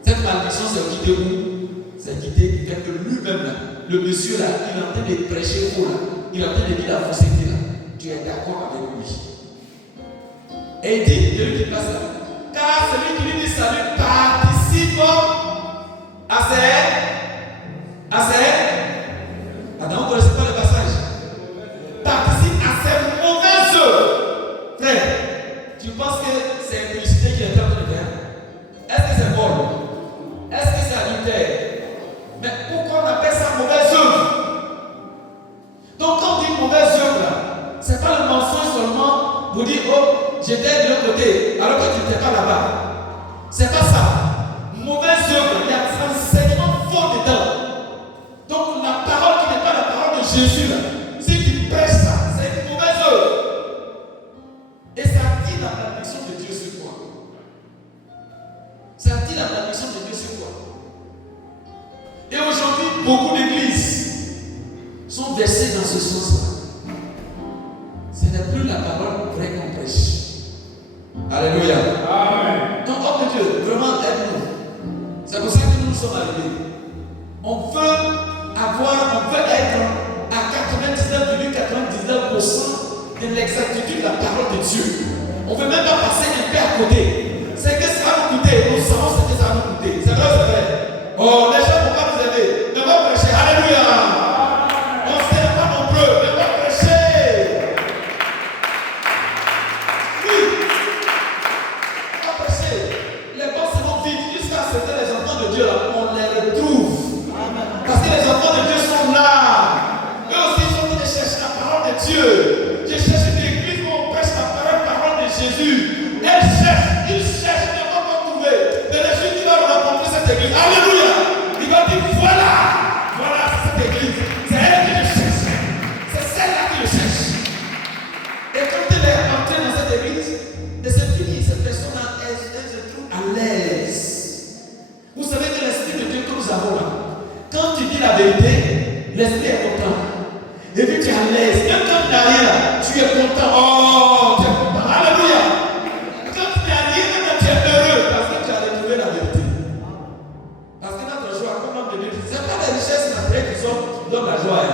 Cette malédiction, c'est quitter où? C'est quitter du fait que lui-même, là, le monsieur là, il est en train de prêcher haut là, il est en train de dire la fausseté là. Tu es d'accord avec lui. Et il dit, ne lui dis pas ça. Car celui qui lui dit salut participe à ses. Attends, on ne connaissait pas le passage. dire, oh, j'étais de l'autre côté, alors que tu n'étais pas là-bas. C'est pas ça. Mauvaise œuvre, il y a un enseignement faux dedans. Donc la parole qui n'est pas la parole de Jésus, là, si tu prêches ça, c'est une mauvaise œuvre. Et ça dit la malédiction de Dieu sur toi. Ça dit la malédiction de Dieu sur toi. Et aujourd'hui, beaucoup d'églises sont versées dans ce sens-là. Ce n'est plus la parole vraie qu'on prêche. Alléluia. Amen. Donc, homme de Dieu, vraiment aide-nous. C'est pour ça que nous nous sommes arrivés. On veut être à 99,99% de l'exactitude de la parole de Dieu. On ne veut même pas passer un peu à côté. C'est que ça va nous coûter. Nous savons ce que ça va nous coûter. C'est vrai ou c'est vrai? Oh, les gens ne vont pas nous aider. Ne va prêcher. Alléluia. On ne sait pas nombreux. Ne va prêcher. Oui. On va prêcher. Les bancs seront vides. Jusqu'à ce que les enfants de Dieu, là, on les retrouve. Parce que les enfants de Dieu sont là. Eux aussi, ils sont en train de chercher la parole de Dieu. Je cherche une église où on prêche la parole de Jésus. Elle cherche, il cherche, il ne va pas trouver. Mais le jour qui va rencontrer cette église, alléluia, il va dire voilà cette église. C'est elle qui le cherche. C'est celle-là qui le cherche. Et quand elle est entrée dans cette église, et c'est fini, cette personne-là, elle se trouve à l'aise. Vous savez que l'esprit de Dieu que nous avons là, quand tu dis la vérité, l'esprit est content. Et puis tu es à l'aise. Même quand tu n'as rien là, tu es content. Oh, tu es content. Alléluia. Quand tu n'as rien, tu es heureux parce que tu as retrouvé la vérité. Parce que notre joie, comme l'homme de Dieu, ce n'est pas la richesse naturelle qui donne la joie.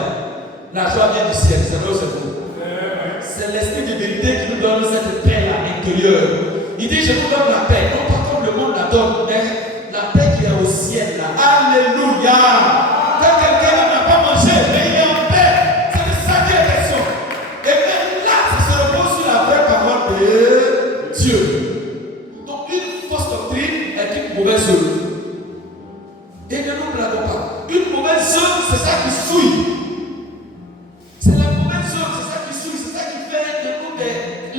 La joie vient du ciel. C'est vrai ou c'est faux? C'est l'esprit de vérité qui nous donne cette paix-là intérieure. Il dit, je vous donne la paix. Non pas comme le monde la donne, mais la paix qui est au ciel là. Alléluia. Quand quelqu'un n'a pas mangé, mais il est en paix. C'est de ça qu'il est question. Et même là, ça se repose sur la vraie parole de Dieu. Donc une fausse doctrine est une mauvaise œuvre. Et ne nous blaguons pas. Une mauvaise œuvre, c'est ça qui souille. C'est la mauvaise œuvre, c'est ça qui souille. C'est ça qui fait de nous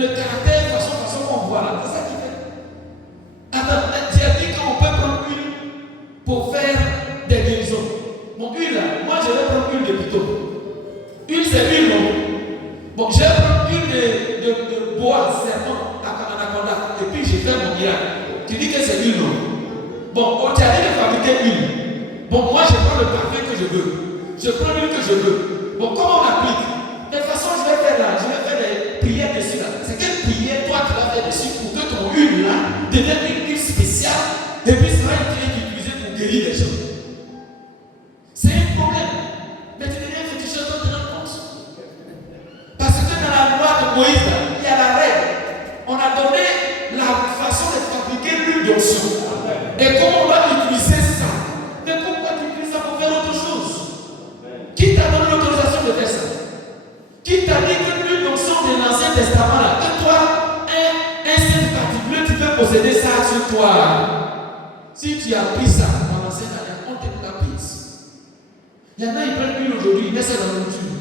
le caractère, façon qu'on voit là. C'est ça qui fait. Attends, tu as dit qu'on peut prendre une pour faire des guérisons. Mon huile là, moi je vais prendre une de piton. Une c'est une non. Bon, je vais prendre une de bois, serpent, anaconda, et puis je fais mon miracle. Tu dis que c'est une non. Bon, on t'a dit de fabriquer une. Bon, moi je prends le parfum que je veux. Je prends l'huile que je veux. Bon, comment on applique? De toute façon, je vais faire là, je vais faire des prières dessus là. C'est quelle prière toi tu vas faire dessus pour que ton huile là devienne une huile spéciale et puis sera une prière qui est utilisée pour guérir les gens. C'est un problème. Mais tu deviens féticheur sans te rendre compte. Parce que dans la loi de Moïse, il y a la règle. On a donné la façon de fabriquer l'huile d'onction. Et comment on va utiliser ça? Mais pourquoi tu utilises ça pour faire autre chose? Qui t'a donné l'autorisation de faire ça? Qui t'a dit que l'huile d'onction de l'Ancien Testament, là, que toi, un seul particulier, tu peux posséder ça sur toi? Si tu as pris ça pendant cette année, on te l'a pris. Il y en a, ils prennent l'huile aujourd'hui, ils mettent ça dans la nourriture.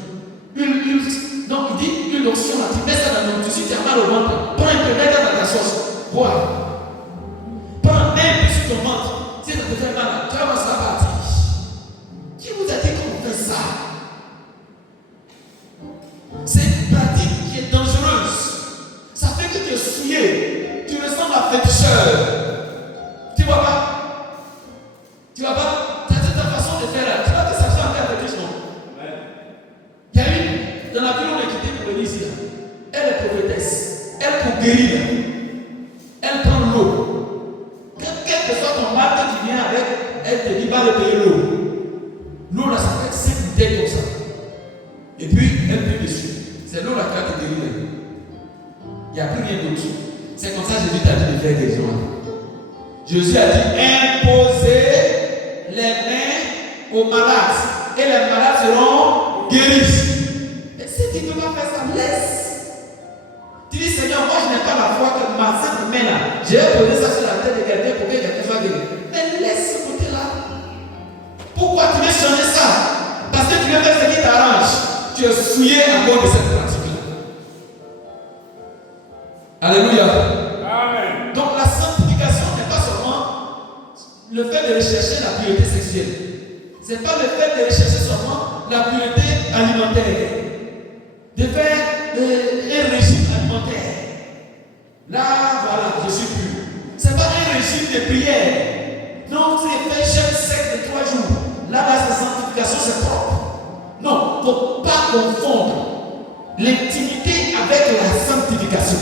Donc il dit l'huile d'onction, là, tu mets ça dans la nourriture. Si tu as mal au ventre, prends un peu, mets dans ta sauce, bois. Prends un peu sur ton ventre. Si ça te fait mal, tu vas voir ça partir. Qui vous a dit qu'on fait ça? C'est une pratique qui est dangereuse. Ça fait que tu es souillé. Tu ressembles à féticheur. Tu vois pas? Tu vois pas? Tu as ta façon de faire là. Tu vois que ça fait un peu fétiche, non? Il y a une, dans la ville où on est quitté pour venir ici, là. Elle est prophétesse. Elle pour guérir. Elle prend l'eau. Quel que soit ton mal que tu viens avec, elle te dit va le payer l'eau. L'eau là, ça fait 5 bouteilles comme ça. Et puis, elle peut dessus. C'est l'eau là qui va te guérir. Il n'y a plus rien d'autre. C'est comme ça que Jésus t'a dit de faire des gens. Jésus a dit imposez les mains aux malades. Et les malades seront guéris. Et si tu ne peux pas faire ça, laisse. Tu dis Seigneur, moi je n'ai pas la foi que ma sainte main là, j'ai posé ça sur la tête de quelqu'un pour que quelqu'un soit guéri. Mais laisse ce côté-là. Pourquoi tu veux changer ça? Parce que tu veux faire ce qui t'arrange. Tu es souillé à cause de cette pratique-là. Alléluia. Amen. Donc la sanctification n'est pas seulement le fait de rechercher la pureté sexuelle. Ce n'est pas le fait de rechercher seulement la pureté alimentaire. De faire un régime alimentaire. Là, voilà, je suis pur. Ce n'est pas un régime de prière. Non, tu fais jeûne sec de 3 jours. Là, la sanctification, c'est propre. Non, il ne faut pas confondre l'intimité avec la sanctification.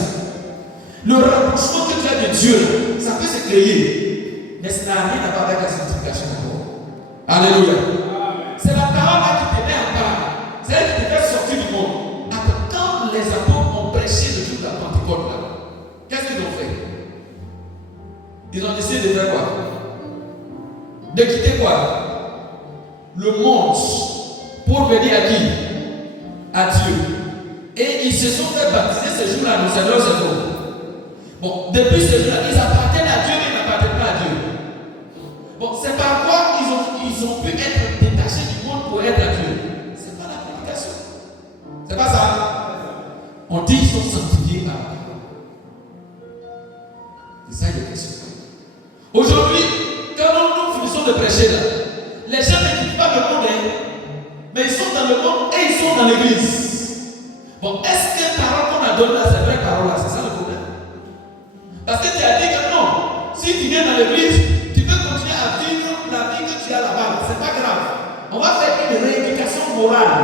Le rapprochement que tu as de Dieu, ça peut se créer, mais ça n'a rien à voir avec la sanctification d'abord. Alléluia. C'est la parole là qui te met à part. C'est elle qui te fait sortir du monde. Après, quand les apôtres ont prêché le jour de la Pentecôte, là, qu'est-ce qu'ils ont fait? Ils ont décidé de faire quoi? De quitter quoi? Le monde pour venir à qui? À Dieu. Et ils se sont fait baptiser ce jour-là, nous savons c'est bon. Bon, depuis ce jour-là, ils appartiennent à Dieu, mais ils n'appartiennent pas à Dieu. Bon, c'est par quoi ils ont pu être détachés du monde pour être à Dieu. C'est pas la prédication. C'est pas ça. On dit qu'ils sont sanctifiés par la parole. C'est ça la question. Aujourd'hui, quand nous finissons de prêcher là, les gens ne quittent pas le monde, mais ils sont dans le monde et ils sont dans l'église. Bon, est-ce que la parole qu'on a donnée là, c'est vraie parole là? C'est ça le problème. Parce que tu as dit que non, si tu viens dans l'église, tu peux continuer à vivre la vie que tu as là-bas. C'est pas grave. On va faire une rééducation morale.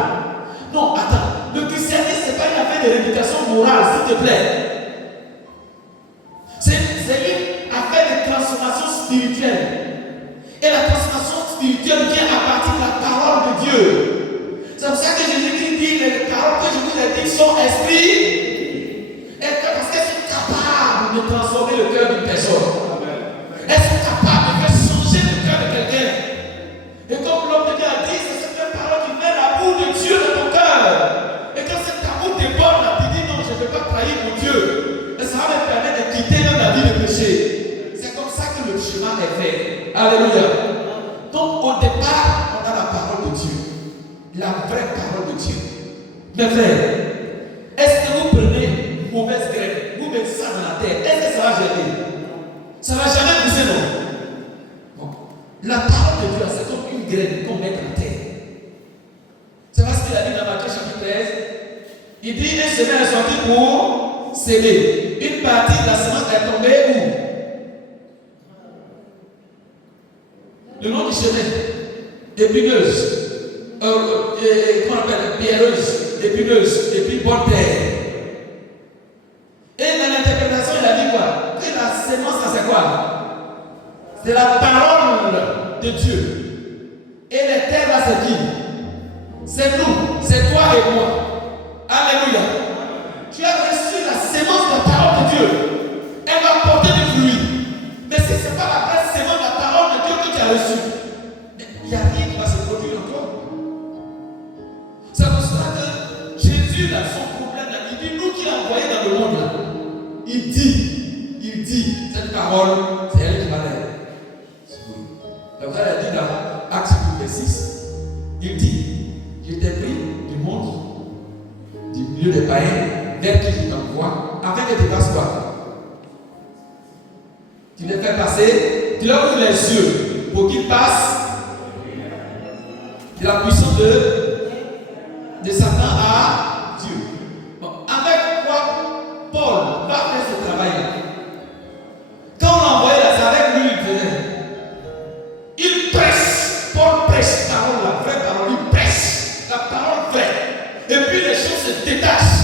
Non, attends. Le christianisme, c'est pas une affaire de rééducation morale, s'il te plaît. C'est une affaire de transformation spirituelle. Et la transformation spirituelle vient à partir de la parole de Dieu. C'est pour ça que Jésus-Christ dit les paroles que je vous ai dites sont esprit. Et parce qu'elles sont capables de transformer le cœur d'une personne. Elles sont capables de faire changer le cœur de quelqu'un. Et comme l'homme de Dieu a dit, c'est cette même parole qui met l'amour de Dieu dans ton cœur. Et quand cet amour déborde, tu dis non, je ne vais pas trahir mon Dieu. Et ça va me permettre de quitter même la vie de péché. C'est comme ça que le chemin est fait. Alléluia. Donc au départ, on a la parole de Dieu. La vraie parole de Dieu. Mes frères, est-ce que vous prenez une mauvaise graine, vous mettez ça dans la terre, est-ce que ça va germer? Ça ne va jamais pousser, non? Bon. La parole de Dieu, c'est comme une graine qu'on met dans la terre. C'est parce qu'il a dit dans Matthieu chapitre 13, il dit une semaine est sortie pour s'aimer. Une partie de la semence est tombée où? Le long du chemin, épineuse. Qu'on appelle pierreuse, épineuse, et puis bonne terre. Et dans l'interprétation, il a dit quoi? Que la sémence, c'est quoi? C'est la parole de Dieu. Et les terres, là, c'est qui? C'est nous, c'est toi et moi. Alléluia. Tu as reçu la sémence de la parole de Dieu. Elle va porter des fruits. Mais si ce n'est pas la vraie sémence de la parole de Dieu que tu as reçue, il n'y a rien qui va se produire en toi. C'est pour cela que Jésus, là, son problème, là, il dit, nous qui l'a envoyé dans le monde, là, il dit, cette parole, c'est elle qui va l'aider. Le frère a dit dans Actes 6, il dit, je t'ai pris du monde, du milieu des païens, vers qui je t'envoie, afin que tu fasses quoi? Tu les fais passer, tu leur ouvres les yeux pour qu'ils passent de la puissance de Satan à Dieu. Bon, avec quoi Paul va faire ce travail-là? Quand on l'a envoyé là, c'est avec lui qu'il faisait. Il prêche, Paul prêche la parole, la vraie parole, il prêche la parole vraie. Et puis les choses se détachent.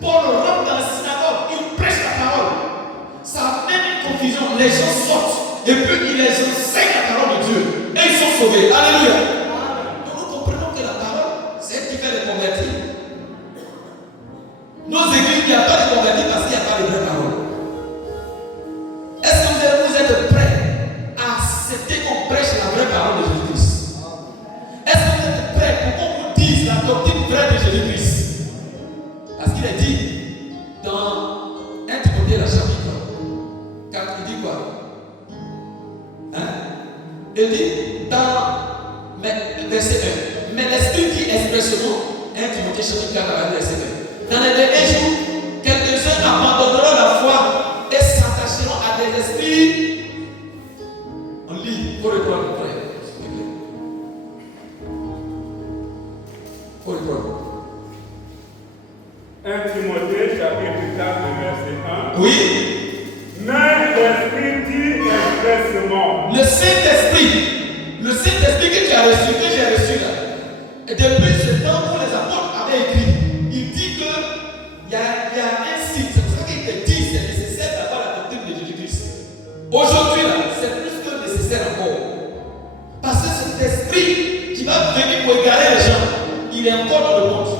Paul rentre dans la synagogue, il prêche la parole. Ça amène une confusion, les gens sortent. Et puis il les enseigne la parole de Dieu. Et ils sont sauvés. Alléluia. Nos églises, il n'y a pas de convertis parce qu'il n'y a pas de vraie parole. Est-ce que vous êtes prêts à accepter qu'on prêche la vraie parole de Jésus-Christ? Est-ce que vous êtes prêts pour qu'on vous dise la doctrine vraie de Jésus-Christ? Parce qu'il est dit dans 1 Timothée, le chapitre 4, il dit quoi? Il dit dans verset 1, mais l'Esprit dit expressément, 1 Timothée chapitre 4, verset 1. Dans les derniers jours, quelques-uns abandonneront la 1 Timothée, chapitre 4, verset 1. Oui. Mais l'Esprit dit expressement. Le Saint-Esprit que tu as reçu, que j'ai reçu là, et depuis ce temps où les apôtres avaient écrit, il dit qu'il y a un site, c'est pour ça qu'il te dit c'est nécessaire d'avoir la doctrine de Jésus-Christ. Aujourd'hui là, c'est plus que nécessaire encore. Parce que cet esprit qui va venir pour égarer les gens, il est encore dans le monde.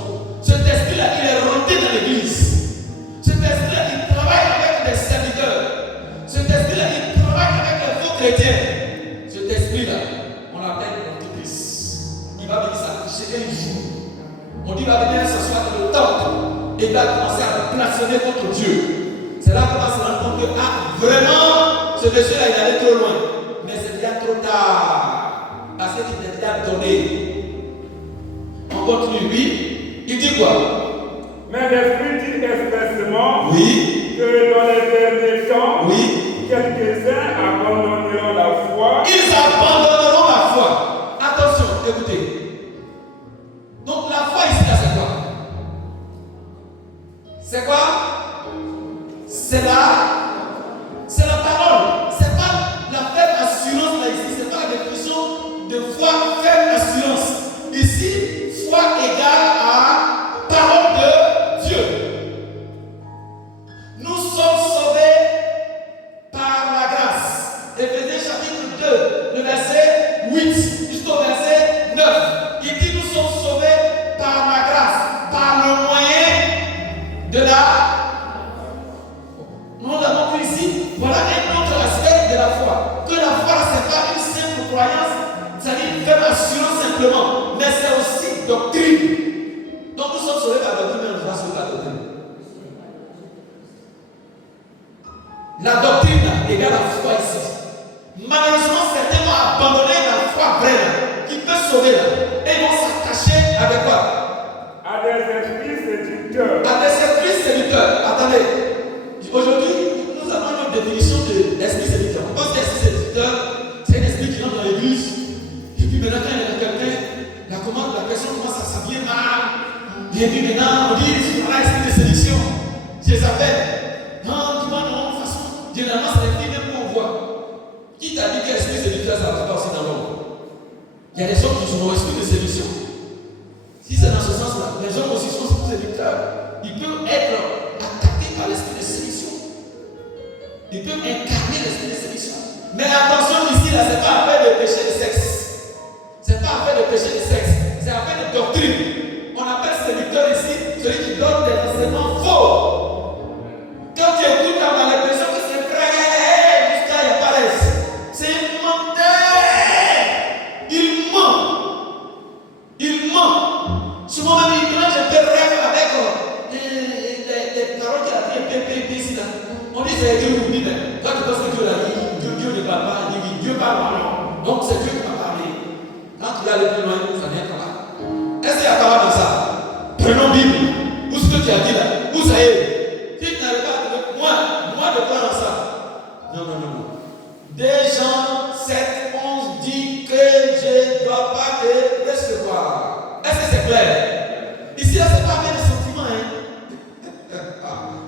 Cet esprit-là, il est rentré dans l'église. Cet esprit-là, il travaille avec les serviteurs. Cet esprit-là, il travaille avec les faux chrétiens. Cet esprit-là, on l'appelle l'Antichrist. Il va venir s'afficher un jour. On dit qu'il va venir s'asseoir dans le temple et il va commencer à blasphémer contre Dieu. C'est là qu'on va se rendre compte que, vraiment, ce monsieur-là, il allait trop loin. Mais c'est déjà trop tard. Parce qu'il était déjà donné. On continue, oui. Il dit quoi? Mais l'Esprit dit expressement Oui. que dans les derniers temps, Oui. quelques-uns abandonneront la foi. Ils abandonneront la foi. Attention, écoutez. Donc la foi ici, là, c'est quoi? C'est quoi? C'est la parole. C'est pas la faible assurance là ici. C'est pas la définition de foi, faible assurance. Ici, foi égale à parole de Dieu. Nous sommes sauvés par la grâce. Éphésiens chapitre 2, le verset 8 jusqu'au verset 9. Il dit nous sommes sauvés par la grâce, par le moyen de la... Nous l'avons vu ici. Voilà un autre aspect de la foi. Que la foi, ce n'est pas une simple croyance, c'est-à-dire une faible assurance simplement, mais c'est aussi doctrine. Donc nous sommes sauvés par la doctrine, mais nous sommes sauvés par la doctrine. La doctrine là, égale la foi ici. Malheureusement, certains vont abandonner la foi vraie là, qui peut sauver là, et ils vont s'attacher avec quoi? À des esprits séducteurs. À des esprits séducteurs. Attendez. Aujourd'hui, nous avons une définition de l'esprit séducteur. On pense que l'esprit séducteur, c'est un esprit qui rentre dans l'église. Et puis maintenant, quand il y a quelqu'un, la personne commence à s'habiller mal. Et puis maintenant, on dit, c'est voilà l'esprit de séduction. Je les appelle. Non, tu vois, non, de toute façon, généralement, c'est les filles même qu'on voit. Qui t'a dit que l'esprit séducteur, ça ne va pas aussi dans l'homme? Il y a des hommes qui sont dans l'esprit de séduction. Si c'est dans ce sens-là, les hommes aussi sont séducteurs. Ils peuvent être attaqués par l'esprit de séduction. Ils peuvent incarner l'esprit de séduction. Mais attention ici, là, ce n'est pas affaire de péché de sexe. Ce n'est pas affaire de péché de sexe. C'est affaire de doctrine. On appelle séducteur ici celui qui donne des enseignements faux. Quand tu écoutes, tu as l'impression que c'est vrai. Jusqu'à il n'y a pas l'aise. C'est un menteur. Il ment. Il ment. Souvent même, quand je te rêve avec les paroles qu'il a dit, ici là. On dit c'est Dieu ou Bible. Toi tu penses que Dieu l'a dit, Dieu ne parle pas, il dit Dieu parle pas. Donc c'est Dieu qui va parler. Quand tu vas aller plus loin, ça vient par là. Est-ce qu'il y a parole dans ça? Prenons Bible. Où ce que tu as dit là? Où ça est? Si tu n'arrives pas à trouver, moi de quoi dans ça? Non. 2 Jean 7, 11 dit que je ne dois pas te recevoir. Est-ce que c'est clair? Ici là, c'est pas avec des sentiments,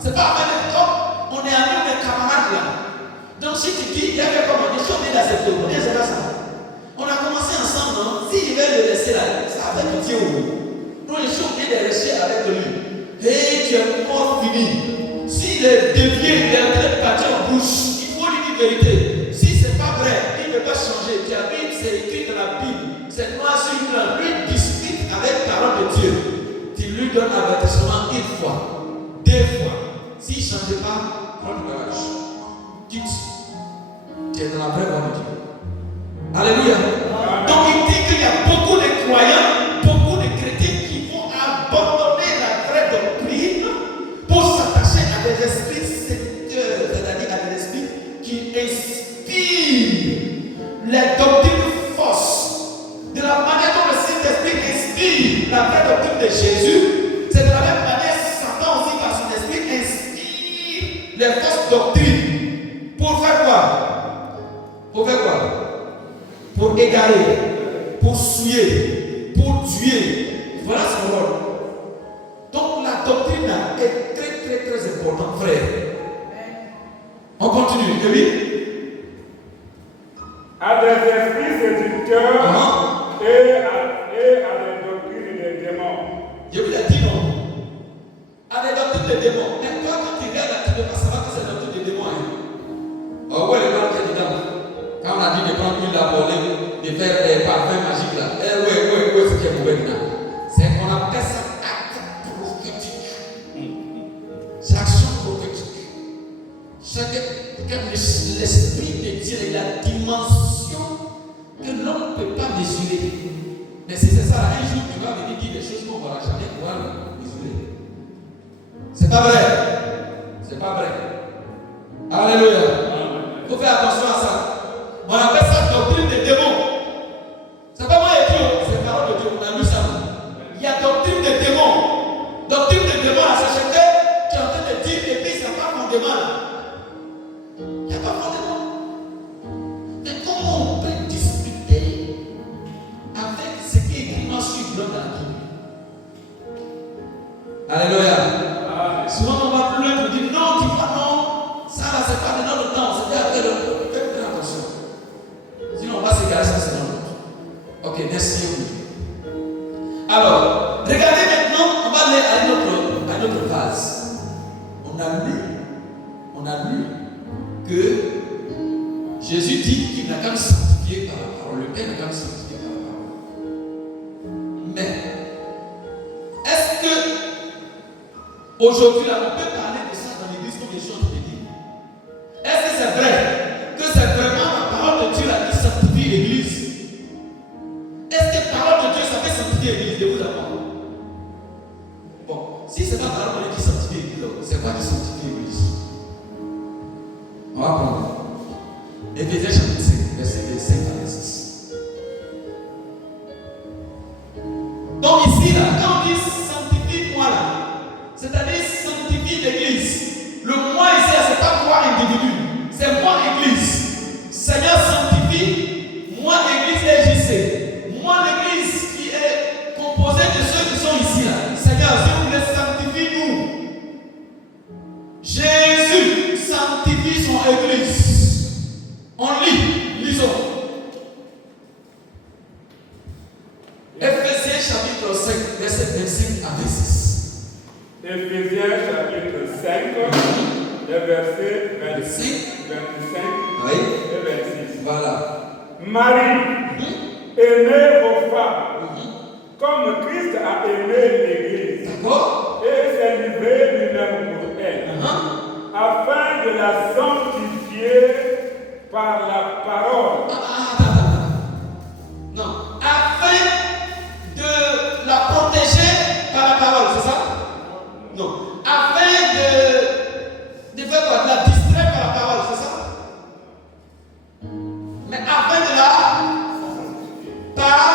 c'est pas avec des hommes. On est amis, on est camarades là. Donc si tu dis, il y a fait comment? Je suis obligé d'accepter. On est déjà ça. On a commencé ensemble, non? Si je vais le laisser là, ça va faire pitié au bout. Donc je suis obligé de rester avec lui. Et tu es mort fini. S'il est dévié, il est en train de partir en bouche, il faut lui dire la vérité. Si c'est pas vrai, il ne peut pas changer. Tu as vu, c'est écrit dans la Bible. C'est noir sur blanc. Lui discute avec la parole de Dieu. Tu lui donnes avertissement une fois, 2 fois. S'il ne change pas, prends le courage. Quitte. Tu es dans la vraie voie de Dieu. Alléluia. Donc il dit qu'il y a beaucoup de croyants, beaucoup de chrétiens qui vont abandonner la vraie doctrine pour s'attacher à des esprits séducteurs, c'est-à-dire à des esprits qui inspirent les doctrines fausses. De la manière dont le Saint-Esprit inspire la vraie doctrine de Jésus, c'est de la même manière Satan aussi par son esprit inspire les fausses doctrines. Pour faire quoi? Pour faire quoi? Pour égarer, pour souiller, pour tuer. Voilà son rôle. Donc la doctrine là, continue. Et oui. À des esprits séducteurs et à des doctrines des démons. Je vous l'ai dit non. À des doctrines des démons. Mais toi, quand tu regardes, tu ne peux pas savoir que c'est la doctrine des démons. Oh, ouais, le blanc qui est dedans. Quand on a dit de prendre l'huile à voler, de faire des parfums magiques là. Ouais, ce qui est mauvais là. C'est qu'on appelle ça acte prophétique. C'est action prophétique. C'est que l'esprit de Dieu est la dimension que l'homme ne peut pas mesurer. Mais si c'est ça, un jour tu vas venir dire des choses qu'on ne va jamais pouvoir mesurer. C'est pas vrai. C'est pas vrai. Alléluia. Il faut faire attention à ça. On appelle ça doctrine des démons. C'est pas moi qui ai dit, c'est la parole de Dieu. On a lu ça. Il y a doctrine des démons. Doctrine des démons, c'est ce que tu es en train de dire, l'église n'a pas fondement. Il n'y a pas fondement. Mais comment on peut discuter avec ce qui est écrit dans ce dans la Bible? Alléluia. Souvent on va plus loin pour dire non, dis pas non. Ça là, c'est pas de notre temps. C'est après le. Faites très attention. Sinon on va s'égarer, ça c'est dans l'autre. Ok, merci. Alors, regardez maintenant, on va aller à une autre phase. On a lu que Jésus dit qu'il n'a qu'à me sanctifier par la parole. Le Père n'a qu'à me sanctifier par la parole. Mais, est-ce que aujourd'hui, là, on peut parler de ça dans l'église comme les choses de dire? Est-ce que c'est vrai que c'est vraiment la parole de Dieu là qui sanctifie l'église? Est-ce que la parole de Dieu, ça fait sanctifier l'église de vous d'abord? Bon, si c'est pas la parole de Dieu qui sanctifie l'église, c'est quoi qui sanctifie l'église? On va prendre Éphésiens chapitre 5, verset 5 à 6. Donc ici, là, quand on dit sanctifie-moi là, c'est-à-dire sanctifie l'église. Le moi ici, c'est pas toi individu, c'est moi église. Seigneur sanctifie, moi église et JC. Moi l'église qui est composée de ceux qui sont ici là. Seigneur, s'il vous plaît, sanctifie-nous. Jésus sanctifie son église. On lit, lisons. Éphésiens chapitre 5, verset 25 à 26. Éphésiens chapitre 5, le verset 25 Oui. et 26. Voilà. Marie, aimez vos femmes, comme Christ a aimé l'Église, D'accord. et s'est livré lui-même pour elle, afin de la sanctifier par la parole. Non. Afin de la protéger par la parole, c'est ça? Non. Afin de faire quoi? De la distraire par la parole, c'est ça? Mais afin de la par.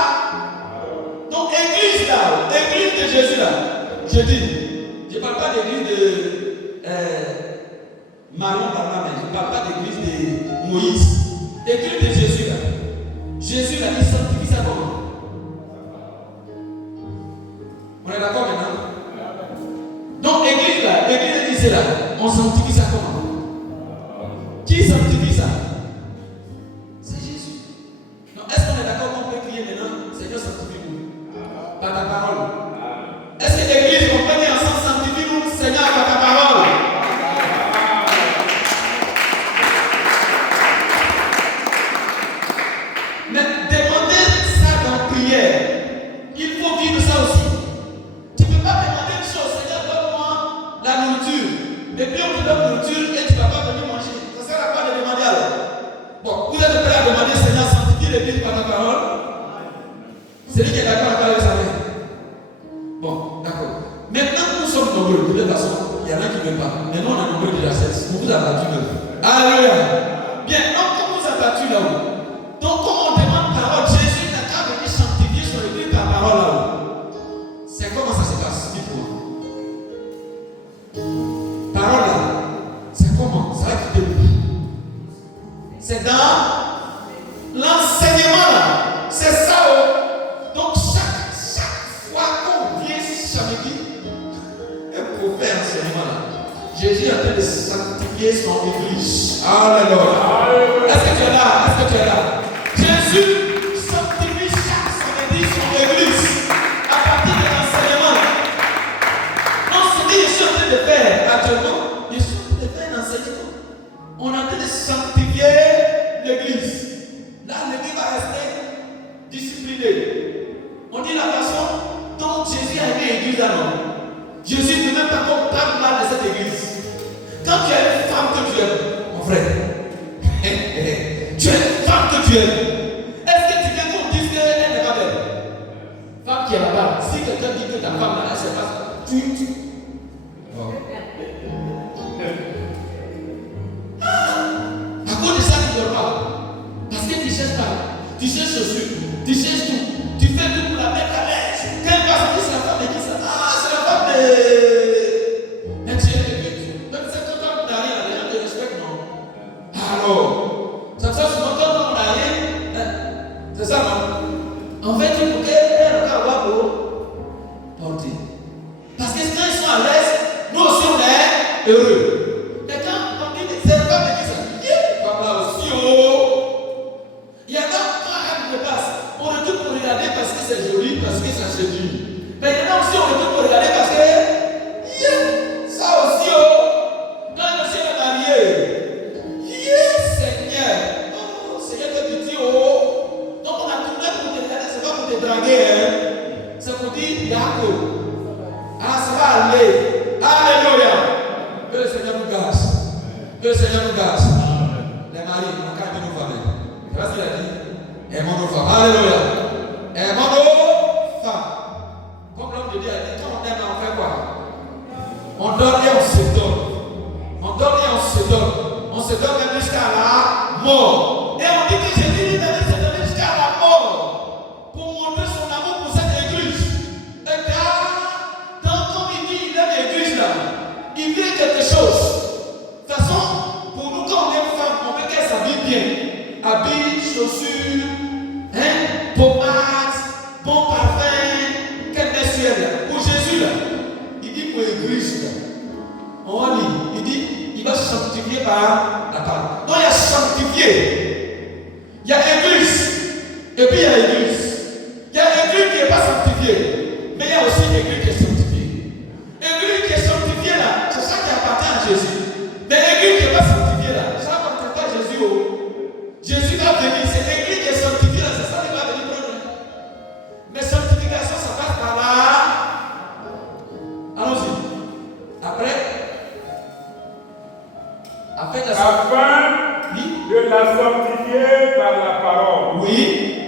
Donc église là, église de Jésus là. Je dis, je ne parle pas d'église de Marion Barnabé, je ne parle pas d'église de Moïse. Église de Jésus là. Jésus là, il sanctifie sa comment? On est d'accord maintenant? Donc église là, église de là, on sanctifie ça comment? Qui sanctifie ça? C'est Jésus. Donc est-ce qu'on est d'accord qu'on peut crier maintenant, Seigneur sanctifie-nous par ta parole? Est-ce que l'église, on peut dire ensemble, sanctifie-nous, Seigneur, par ta parole? Mais demander ça dans prière, il faut vivre ça aussi. Tu ne peux pas demander une chose, Seigneur, donne-moi la nourriture. Et puis on te donne la nourriture et tu ne vas pas venir manger. Ça sert à quoi de demander alors? Bon, vous êtes prêts à demander, Seigneur, sanctifie l'église par ta parole? C'est lui qui est d'accord avec ça. Bon, d'accord. Maintenant, nous sommes nombreux. De toute façon, il y en a qui ne veulent pas. Maintenant, on est nombreux déjà. On vous a battu même. Alléluia. Bien, donc, on vous a battu là-haut. Donc, comme on demande parole, Jésus n'a qu'à venir sanctifier son église par parole là-haut. C'est comment ça se passe? Dites-moi. Parole là, c'est comment? Ça va être debout. C'est dans l'enseignement là. C'est ça. Donc, chaque fois qu'on vient samedi, pour faire enseignement là, Jésus est en train de sanctifier sanctifier son église. Alléluia. Est-ce que tu es là? Est-ce que tu es là? Jésus sanctifie son église à partir de l'enseignement. Non, ce que je suis en train de faire actuellement, je suis en train de faire un enseignement. On est en train de sanctifier l'église. Là, l'église va rester disciplinée. On dit la façon dont Jésus a aimé l'église alors. Jésus ne veut même pas qu'on parle mal de cette église. Quand tu as une femme que tu aimes, mon frère, tu as une femme que tu aimes, est-ce que tu veux qu'on dise qu'elle n'est pas belle? Femme qui est là-bas, si quelqu'un dit que ta femme là, elle se passe, tu. Oh. À cause de ça, tu ne dors pas. Parce que tu cherches pas. Tu cherches chaussures, tu cherches tout. Tu fais tout pour la mettre à l'aise. Quand elle passe, c'est la femme qui dit ça. Ah, c'est la femme de. Mais tu es de Dieu. Même si quand on arrive, les gens te respectent, non? Alors, ça fait souvent quand on arrive, c'est ça, non? En fait, il faut qu'elle avoir pour porter. Parce que quand ils sont à l'aise, nous aussi on est heureux. Mais quand on dit que c'est la femme qui dit ça, comme là aussi, oh! Il y a quand elle me passe, on retourne pour regarder parce que c'est joli, parce que ça se dit. Mais il y en a aussi, on retourne pour regarder parce que ça aussi, oh! Quand le Seigneur est marié, Seigneur, oh, Seigneur te dit, oh! Donc on a tourné pour te regarder, c'est pas pour te draguer, hein? C'est pour dire, d'accord. Ah, ça va aller. Alléluia. Que le Seigneur nous garde. Que le Seigneur nous garde. Les maris, on garde nos femmes. Tu vois ce qu'il a dit? Aimons nos femmes. Alléluia. Aimons nos femmes. Comme l'homme de Dieu a dit, quand on aime, on fait quoi? On donne et on se donne. On donne et on se donne. On se donne même jusqu'à la mort. Et on dit que Jésus devait se donner jusqu'à la mort pour montrer son amour pour cette église. Et car, comme il dit, il aime l'église là, il veut quelque chose. De toute façon, pour nous, quand on est femme, on veut qu'elle s'habille bien. Habits, chaussures, pommades, bon parfum, qu'elle met sur elle. Pour Jésus là, il dit pour l'église là, on va dire, il dit, il va sanctifier par la parole. Donc il y a sanctifié, il y a église, et puis il y a église. Il y a l'église qui n'est pas sanctifiée, mais il y a aussi l'église qui est sanctifiée. L'église qui est sanctifiée là, c'est ça qui appartient à Jésus. Mais l'église qui n'est pas sanctifiée là, ça n'appartient pas à Jésus. Jésus va venir, c'est l'église qui est sanctifiée là, c'est ça qu'il va venir prendre. Mais sanctification, ça passe par là. Allons-y. Après de la sanctifier par la parole. Oui.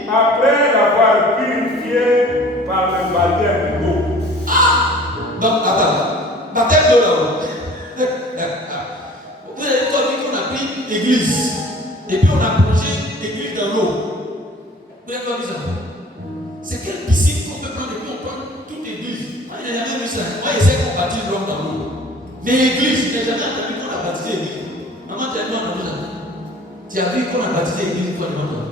Après l'avoir purifié par le baptême d'eau. Donc, attends. Baptême d'eau là. Vous avez dit qu'on a pris l'église. Et puis on a plongé l'église dans l'eau. Vous avez pas vu ça? C'est quelle piscine qu'on peut prendre et puis on prend toute l'église. Moi, je n'ai jamais vu ça. Moi, j'essaie qu'on baptise l'homme dans l'eau. Mais l'église, je n'ai jamais entendu qu'on a baptisé l'église. Maman, tu as vu, on a vu ça. Tu as vu qu'on a baptisé l'église pour le monde.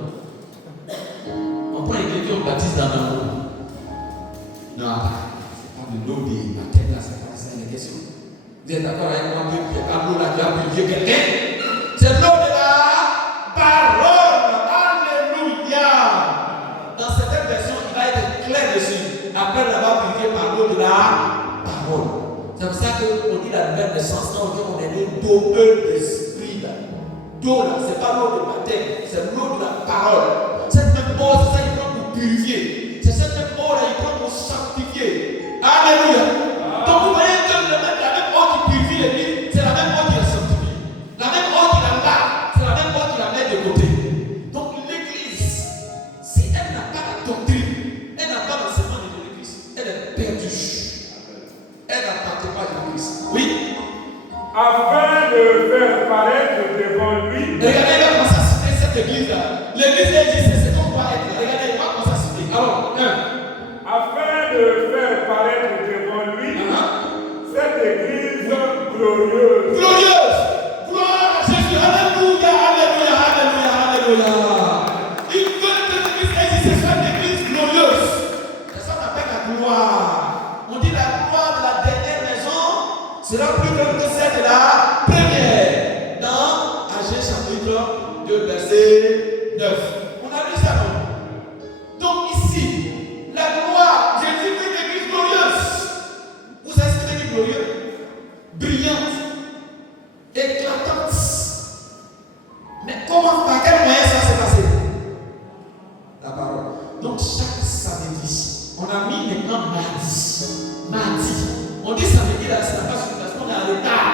On prend l'église et on baptise dans l'eau. Non, c'est pas de l'eau de la tête là, c'est pas ça la question. Vous êtes d'accord avec moi que par l'eau là, tu as purifié quelqu'un? C'est l'eau de la parole. Alléluia. Dans certaines versions, il va être clair dessus. Après l'avoir purifié par l'eau de la parole. C'est pour ça qu'on dit la nouvelle naissance. Quand on est né d'eau, d'esprit. D'eau là, c'est pas l'eau de baptême, c'est l'eau de la parole. Cette même eau, c'est ça qu'il prend pour purifier. C'est cette même eau là, il prend pour sanctifier. Alléluia. Donc vous voyez que la même eau qui purifie l'église, c'est la même eau qui la sanctifie. La même eau qui la lave, c'est la même eau qui la met de côté. Donc l'église, si elle n'a pas la doctrine, elle n'a pas l'enseignement de l'église, elle est perdue. Elle n'appartient pas à l'église. Oui. Afin de faire paraître devant lui. Regardez, il va commencer à citer cette église-là. L'église existe, c'est qu'on doit être. Regardez, il va commencer à citer. Alors, afin de faire paraître devant lui cette église glorieuse. Glorieuse! Gloire à Jésus! Alléluia! Alléluia! Alléluia! Alléluia! Il veut que l'église existe, soit une église glorieuse. C'est ça qu'on appelle la gloire. On dit la gloire de la dernière maison sera plus grande que celle de la première. chapitre 2, verset 9. On a lu ça, non? Donc ici, la gloire, Jésus fait une église glorieuse. Vous savez ce que c'est glorieux? Brillante, éclatante. Mais comment, par quel moyen ça s'est passé? La parole. Donc chaque samedi, on a mis maintenant mardi. On dit samedi là, c'est pas sur parce qu'on est en retard.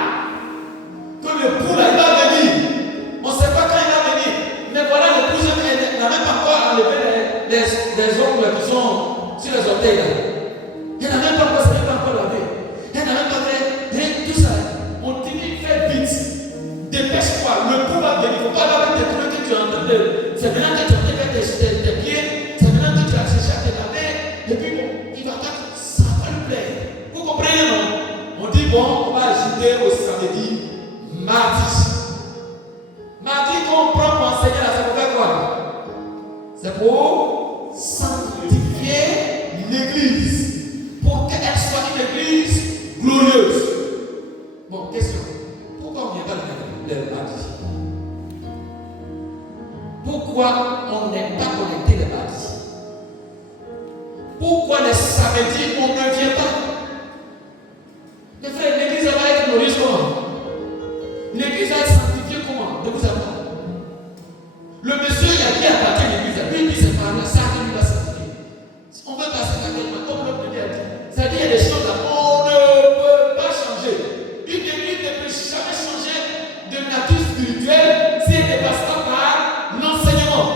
Que le pou là, il va venir. On ne sait pas quand il va venir. Mais voilà, le pou n'a même pas encore enlevé les ongles qui sont sur les orteils là. Il n'a même pas encore, il n'a pas encore lavé. Il n'a même pas fait tout ça. On dit, fais vite. Dépêche-toi. Le pou va venir. Il ne faut pas laver tes trucs que tu es en train de. C'est maintenant que tu as fait tes pieds. C'est maintenant que tu as cherché à te laver. Et puis bon, il va pas. Ça va lui plaire. Vous comprenez, non? On dit, bon, on va ajouter au samedi, mardi. Mardi qu'on prend pour enseigner là, c'est pour faire quoi? C'est pour sanctifier l'église. Pour qu'elle soit une église glorieuse. Bon, question. Pourquoi on ne vient pas le mardi? Pourquoi on n'est pas connecté le mardi? Pourquoi les samedis on ne vient pas? Mes frères, l'église va être glorieuse comment? L'église va être sanctifiée comment? Ne vous avez pas. Le monsieur il a dit à partir de l'église, lui il dit c'est par là, ça que lui va sanctifier. Si on veut passer par quelque part, comme l'homme de Dieu a dit, c'est-à-dire il y a des choses là, on ne peut pas changer. Une église ne peut jamais changer de nature spirituelle si elle ne passe pas par l'enseignement.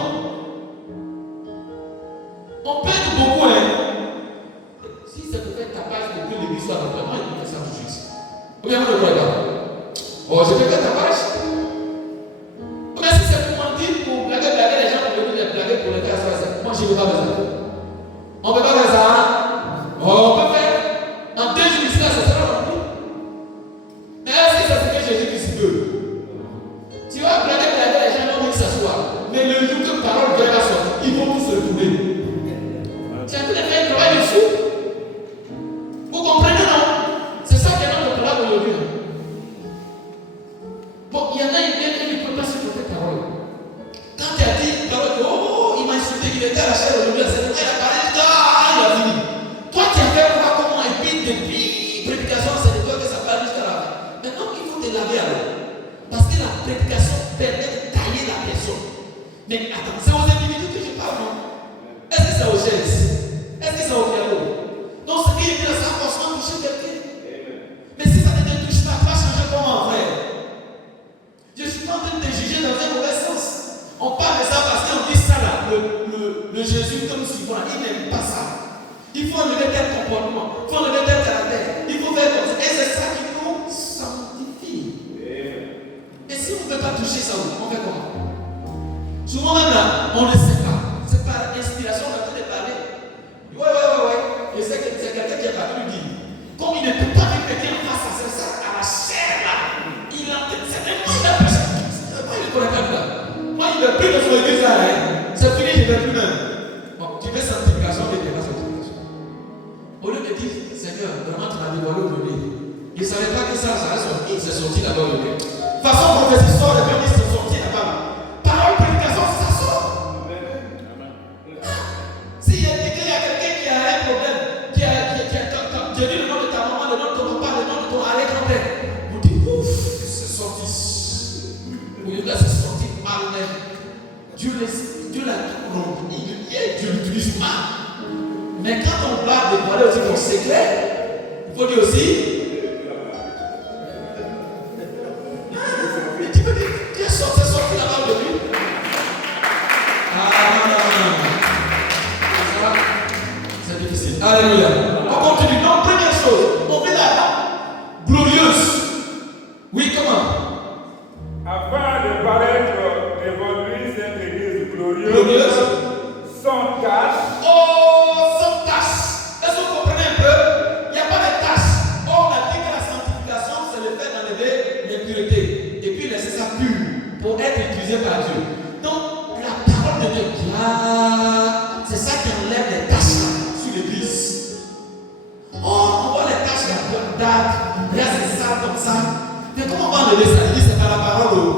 On perd beaucoup, hein. Si c'est pour faire tapage pour que l'église soit vraiment, il faut faire ça tout de suite. Ou bien vous ne croyez pas? Oh, je vais faire tapage. Mais si c'est pour mentir, pour blaguer les gens, pour venir les blaguer pour les faire ça, moi je ne veux pas faire ça. On ne peut pas faire ça, hein? On peut faire. En 2 jours ici, ça sera rempli. Mais est-ce que c'est ce que Jésus-Christ veut? Tu vas blaguer les gens, non, ils s'assoient. Mais le jour que parole de Dieu va sortir, ils vont tous se retrouver. Tu as vu les faire travailler dessus? Vous comprenez, non? C'est ça qui est notre parole aujourd'hui. Bon, il y en a qui ne peuvent pas supporter ta parole. Quand tu as dit parole, oh, il m'a insulté, il était à la chair aujourd'hui, c'est vrai, il a parlé, il a fini. Toi, tu as fait voir comment, et puis depuis prédication, c'est de toi que ça parle jusqu'à la fin. Maintenant, il faut te laver alors. Parce que la prédication permet de tailler la personne. Mais attends, c'est aux individus que je parle, non? Est-ce que c'est aux chaises? Est-ce que c'est au piano? Donc, ce qui est bien, ça va forcément toucher quelqu'un. Mais si ça ne te touche pas, tu vas changer comment, frère? Je suis pas en train de te juger dans un mauvais sens. On parle de ça parce qu'on dit ça là. Le Jésus que nous suivons, il n'aime pas ça. Il faut enlever tel comportement. Il faut enlever tel caractère. Il faut faire comme ça. Et c'est ça qui nous sanctifie. Et si on ne peut pas toucher ça, on fait comment? Souvent même là, on ne sait pas. C'est par inspiration, on a tout de parler. Ouais. Je sais que c'est quelqu'un qui a pas lui dit. Comme il ne peut pas lui péter en face à ça, à la chair là, il a certainement il a pas ça. Moi, il ne connaît pas là. Moi, il ne veut plus de son église là. C'est fini, je ne veux plus même. Bon, tu veux sanctification, mais tu n'as pas sanctification. Au lieu de dire, Seigneur, vraiment tu m'as dévoilé aujourd'hui. Il ne savait pas que ça allait sortir. Il s'est sorti là-bas aujourd'hui. De toute façon, prophétie sort, les gens sont sortis là-bas. Parole, prédication, ça sort. S'il y a quelqu'un qui a un problème, qui a dit le nom de ta maman, le nom de ton papa, le nom de ton arrière-grand-père, on dit ouf, c'est sorti. Oui, là c'est sorti mal même. Dieu l'a rompu, Dieu l'utilise mal. Mais quand on va dévoiler aussi ton secret, il faut dire aussi. Tu peux dire, tu es sorti là-bas aujourd'hui. C'est difficile. Alléluia. On continue. Donc, première chose, on met la glorieuse. Oui, comment? Afin de paraître évoluer cette église glorieuse, sans tache. Oh, sans tache. Est-ce que vous comprenez un peu? Il n'y a pas de tache. On a dit que la sanctification, c'est le fait d'enlever l'impureté et puis laisser ça pur pour être utilisé par Dieu. Donc, la parole de Dieu, c'est ça qui enlève les taches là, sur l'église. Oh, on voit les taches là, là c'est ça, comme ça. Mais comment on va enlever ça? Il dit c'est par la parole.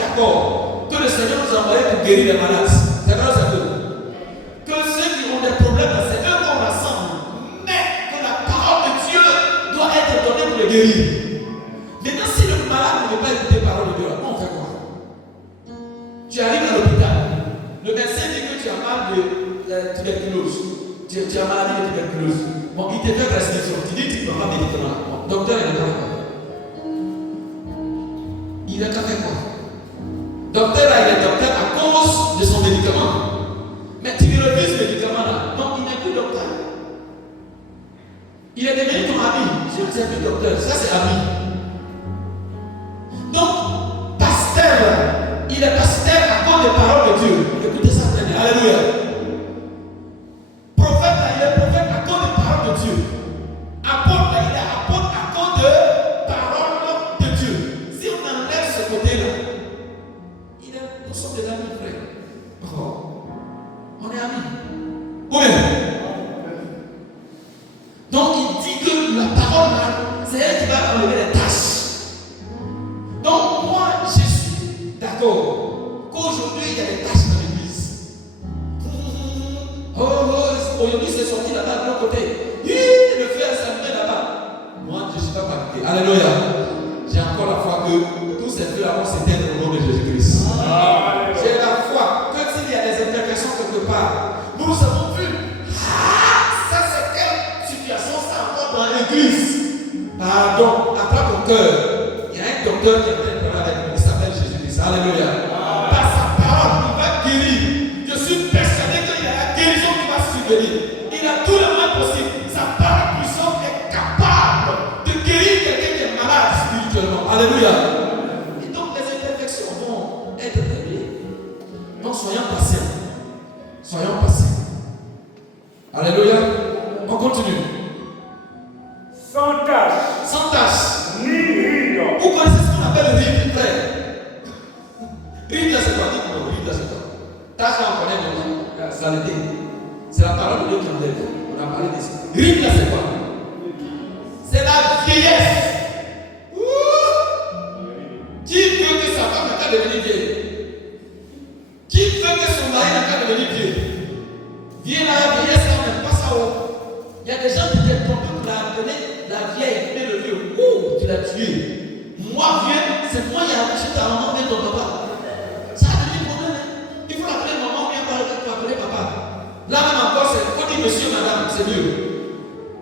d'accord que le Seigneur nous a envoyé pour guérir les malades. C'est vrai, c'est vrai. Que ceux qui ont des problèmes, c'est eux qu'on rassemble. Mais que la parole de Dieu doit être donnée pour les guérir. Maintenant, si le malade ne veut pas écouter la parole de Dieu, on fait quoi? Tu arrives à l'hôpital. Le médecin dit que tu as mal de tuberculose. Tu as maladie de tuberculose. Bon, il te fait prescription. Tu dis que tu ne prends pas de médicaments. Bon, docteur, il n'a pas fait quoi? Il n'a qu'à faire quoi? Docteur, il est docteur à cause de son médicament. Mais tu lui refuses ce médicament-là. Donc, il n'est plus docteur. Il est devenu ton ami. Je ne sais plus docteur. Ça, c'est ami. Donc, pasteur, il est pasteur à cause des paroles de Dieu. Écoutez ça très bien. Alléluia. Prophète, il est prophète à cause des paroles de Dieu. Apôtre, il est apôtre à cause de paroles de Dieu. Si on enlève ce côté-là, nous sommes des amis, frères. Oh. On est amis. Oui. Donc il dit que la parole là, c'est elle qui va enlever les tâches. Donc moi, je suis d'accord qu'aujourd'hui il y a des tâches dans l'église. Aujourd'hui c'est sorti là-bas de l'autre côté. Le feu est allumé là-bas. Moi, je ne suis pas paniqué. Alléluia. J'ai encore la foi que tous ces feux-là vont s'éteindre au nom de Jésus-Christ. J'ai la foi que s'il y a des imperfections quelque part, nous avons vu. Ça c'est quelle situation ça va dans l'église? Pardon, attrape ton cœur. Il y a un docteur qui est en train de parler avec nous, il s'appelle Jésus-Christ. Alléluia. Par sa parole, il va guérir. Je suis persuadé qu'il y a la guérison qui va survenir. Il a tout le mal possible. Sa parole puissante est capable de guérir quelqu'un qui est malade spirituellement. Alléluia. Et donc les imperfections vont être réglées. Donc soyons patients. Soyons patients. Alléluia. On continue. Sans tâche, Sans tâche. ni ride. Vous connaissez ce qu'on appelle ride, frère? Ride, c'est quoi? Dites-moi, ride, c'est quoi? Tâche, on connaît maintenant. Saleté. C'est la parole de Dieu qui enlève. On a parlé de ça. Ride, c'est quoi? C'est la vieillesse. Qui veut que sa femme n'a qu'à devenir vieille? Qui veut que son mari n'a qu'à devenir vieux? Viens là, la vieillesse, on n'aime pas ça. Il y a des gens qui étaient trompés pour la donner la vieille, mais le vieux. Ouh, tu l'as tué. Moi, vieux, c'est moi qui ai accouché ta maman, mais ton papa. Ça a devenu problème. Il faut l'appeler maman, bien pour appeler papa. Là même encore, c'est faut dire monsieur, madame, c'est mieux.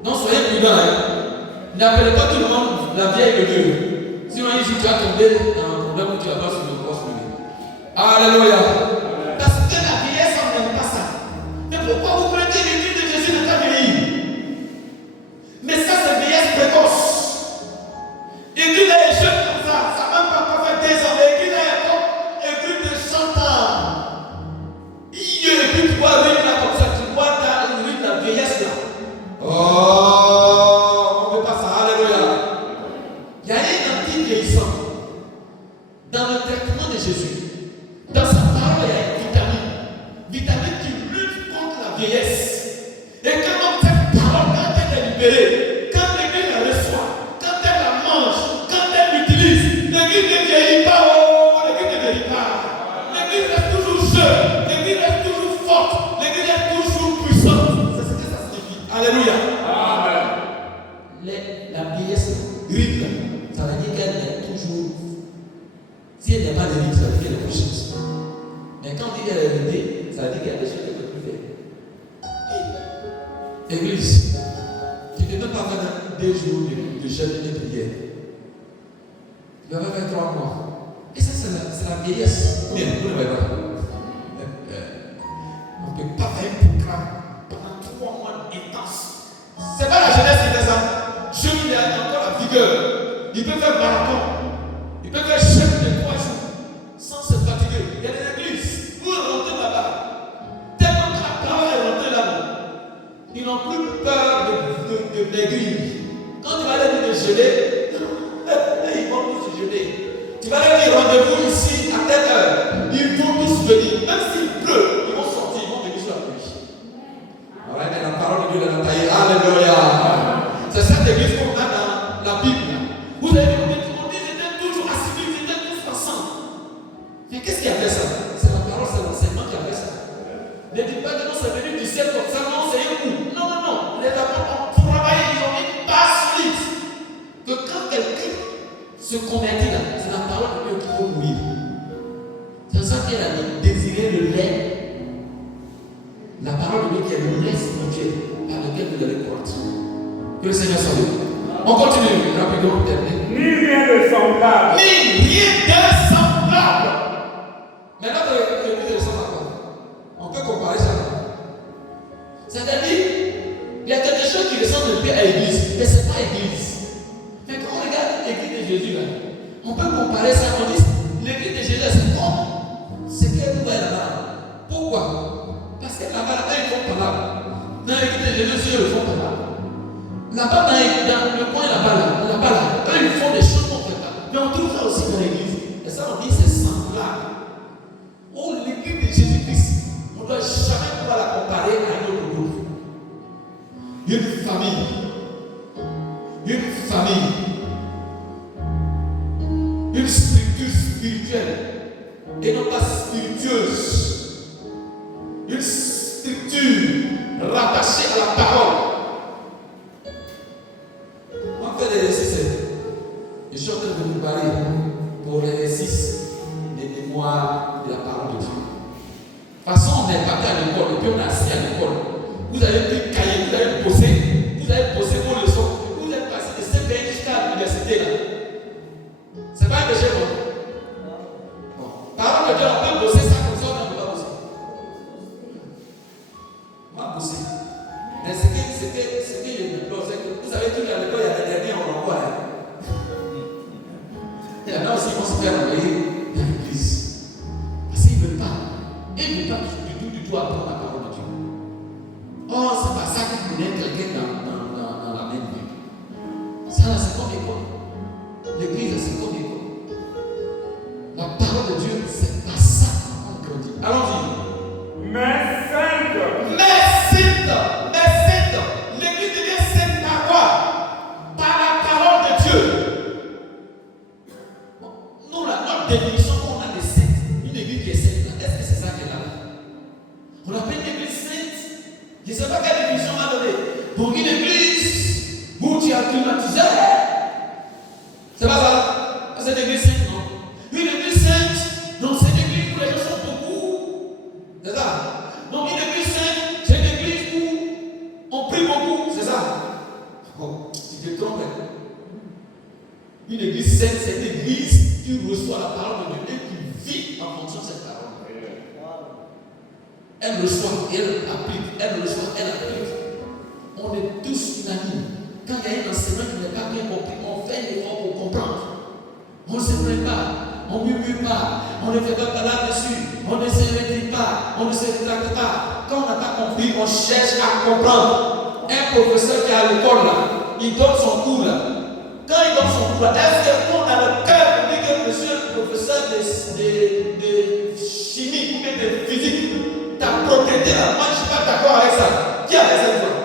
Donc soyez prudents. N'appelez pas tout le monde la vieille et le vieux. Sinon, ici, tu vas tomber dans un problème où tu vas pas sur le poste. Alléluia. Parce que la vieillesse, on n'aime pas ça. Mais pourquoi vous prenez l'église de Jésus n'a pas vieilli? Mais ça, c'est vieillesse précoce. L'église est jeune comme ça. Ça ne va pas faire 2 ans. L'église est comme église de 100 ans. Et puis tu vois rire là comme ça. Tu vois dans une la vieillesse là. Oh, on ne fait pas ça. Alléluia. Il y a un anti-vieillissant dans le traitement de Jésus. Dans sa parole, il y a une vitamine. Vitamine qui lutte contre la vieillesse. Et quand cette parole, quand elle est libérée, quand l'église la reçoit, quand elle la mange, quand elle l'utilise, l'église ne vieillit pas. Oh, l'église ne vieillit pas. L'église reste toujours jeune. L'église reste toujours forte. L'église est toujours puissante. C'est ce que ça signifie. Alléluia. Amen. La vieillesse ride, ça veut dire qu'elle est toujours. Si elle n'est pas de vie, ça veut dire qu'elle est puissante. Mais quand on dit qu'elle est ridée, ça veut dire qu'elle a des choses qu'elle ne peut plus faire. Église, tu ne peux pas faire 2 jours de jeûne et de prière. Tu vas faire 3 mois. Et ça, c'est la vieillesse. Bien, vous ne voyez pas. On ne peut pas faire un programme pendant 3 mois intense. Ce n'est pas la jeunesse qui fait ça. Jeune, il a encore la vigueur. Il peut faire marathon. Il peut faire jeûne de 3 jours sans se fatiguer. Il y a des églises où on rentre là-bas. Tellement que la parole est rentrée là-bas. Ils n'ont plus peur de maigrir. Quand tu vas leur dire de geler, ils vont tous se geler. Tu vas leur dire rendez-vous ici à telle heure. Ils vont tous venir. Même s'il pleut, ils vont sortir, ils vont venir sur la pluie. Voilà, mais la parole de Dieu l'a taillée. Alléluia. C'est cette église qu'on a dans la Bible. Vous avez vu, on dit qu'ils étaient toujours assis, ils étaient tous ensemble. Qu'est-ce qui a fait ça? C'est la parole, c'est l'enseignement qui a fait ça. Ne dites pas que non, c'est venu du ciel comme ça, non, c'est un coup. Non, non, non. Les apôtres ont travaillé, ils ont mis pas solide. Que quand quelqu'un se convertit là, c'est la parole de Dieu qui peut mourir. C'est ça qu'elle a dit, désirer le lait. La parole de Dieu qui est le lait spirituel par lequel vous allez croître. Que le Seigneur soit béni. On continue rapidement pour terminer. Ni rien de semblable. Ni rien de semblable. Maintenant que l'église ressemble à quoi? On peut comparer ça. C'est-à-dire, il y a quelque chose qui ressemble un peu à l'église, mais ce n'est pas l'église. Mais quand on regarde l'église de Jésus là, on peut comparer ça. On dit l'église de Jésus c'est comme ce qu'elle voit là-bas. Pourquoi? Parce que là-bas, ils font pas là. Dans l'église de Jésus aussi, ils le font pas là. Là-bas, dans le coin là-bas, eux, ils font des choses qu'on ne fait pas. Mais on trouve ça aussi dans l'église. Et ça, on dit c'est semblable. Oh, l'église de Jésus-Christ, on ne doit jamais pouvoir la comparer à un autre groupe. Une famille, une structure spirituelle et non pas spiritueuse, une structure rattachée à la parole. On fait des exercices. Je suis en train de vous parler pour l'exercice des mémoires de la parole de Dieu. De toute façon, on est parti à l'école et puis on est assis à l'école. Vous avez pris cahier, vous avez posé vos leçons, vous êtes passé de CPI jusqu'à l'université là. C'est pas un péché, bon. Parole de Dieu, on peut bosser ça comme ça, on ne peut pas bosser. On va bosser. Mais ce que je me plais, c'est que vous savez, tout à l'école, il y a des derniers, on l'envoie. Il y en a aussi qui vont se faire envoyer dans l'église. Parce qu'ils ne veulent pas. Ils ne veulent pas du tout apprendre la parole de Dieu. Oh, c'est pas ça qui connaît quelqu'un dans la même vie. Ça, c'est comme école. L'église, c'est comme école. La parole de Dieu, c'est pas ça qu'on grandit. Allons-y. Mais sainte. L'église devient sainte par quoi? Par la parole de Dieu. Nous, notre définition qu'on a de sainte, une église qui est sainte, est-ce que c'est ça qu'elle a? On appelle une église sainte. Je ne sais pas quelle définition on a donnée. Pour une église où tu as climatisé. C'est pas ça? C'est une église sainte, non? Une église sainte, donc c'est une église où les gens sont beaucoup. C'est ça? Donc une église sainte, c'est une église où on prie beaucoup. C'est ça? Oh, tu te trompes. Une église sainte, c'est une église qui reçoit la parole de Dieu et qui vit en fonction de cette parole. Elle reçoit, elle applique. Elle reçoit, elle applique. On est tous unanimes. Quand il y a un enseignant qui n'est pas bien compris, on fait un effort pour comprendre. On ne se plaint pas, on ne murmure pas, on ne fait pas parler dessus, on ne se retire pas, on ne se rétracte pas. Quand on n'a pas compris, on cherche à comprendre. Un professeur qui est à l'école là, il donne son cours là. Quand il donne son cours là, est-ce que nous on a le cœur pour dire que monsieur le professeur de chimie ou bien de physique, ta propriété là, moi je ne suis pas d'accord avec ça. Qui a fait cette fois?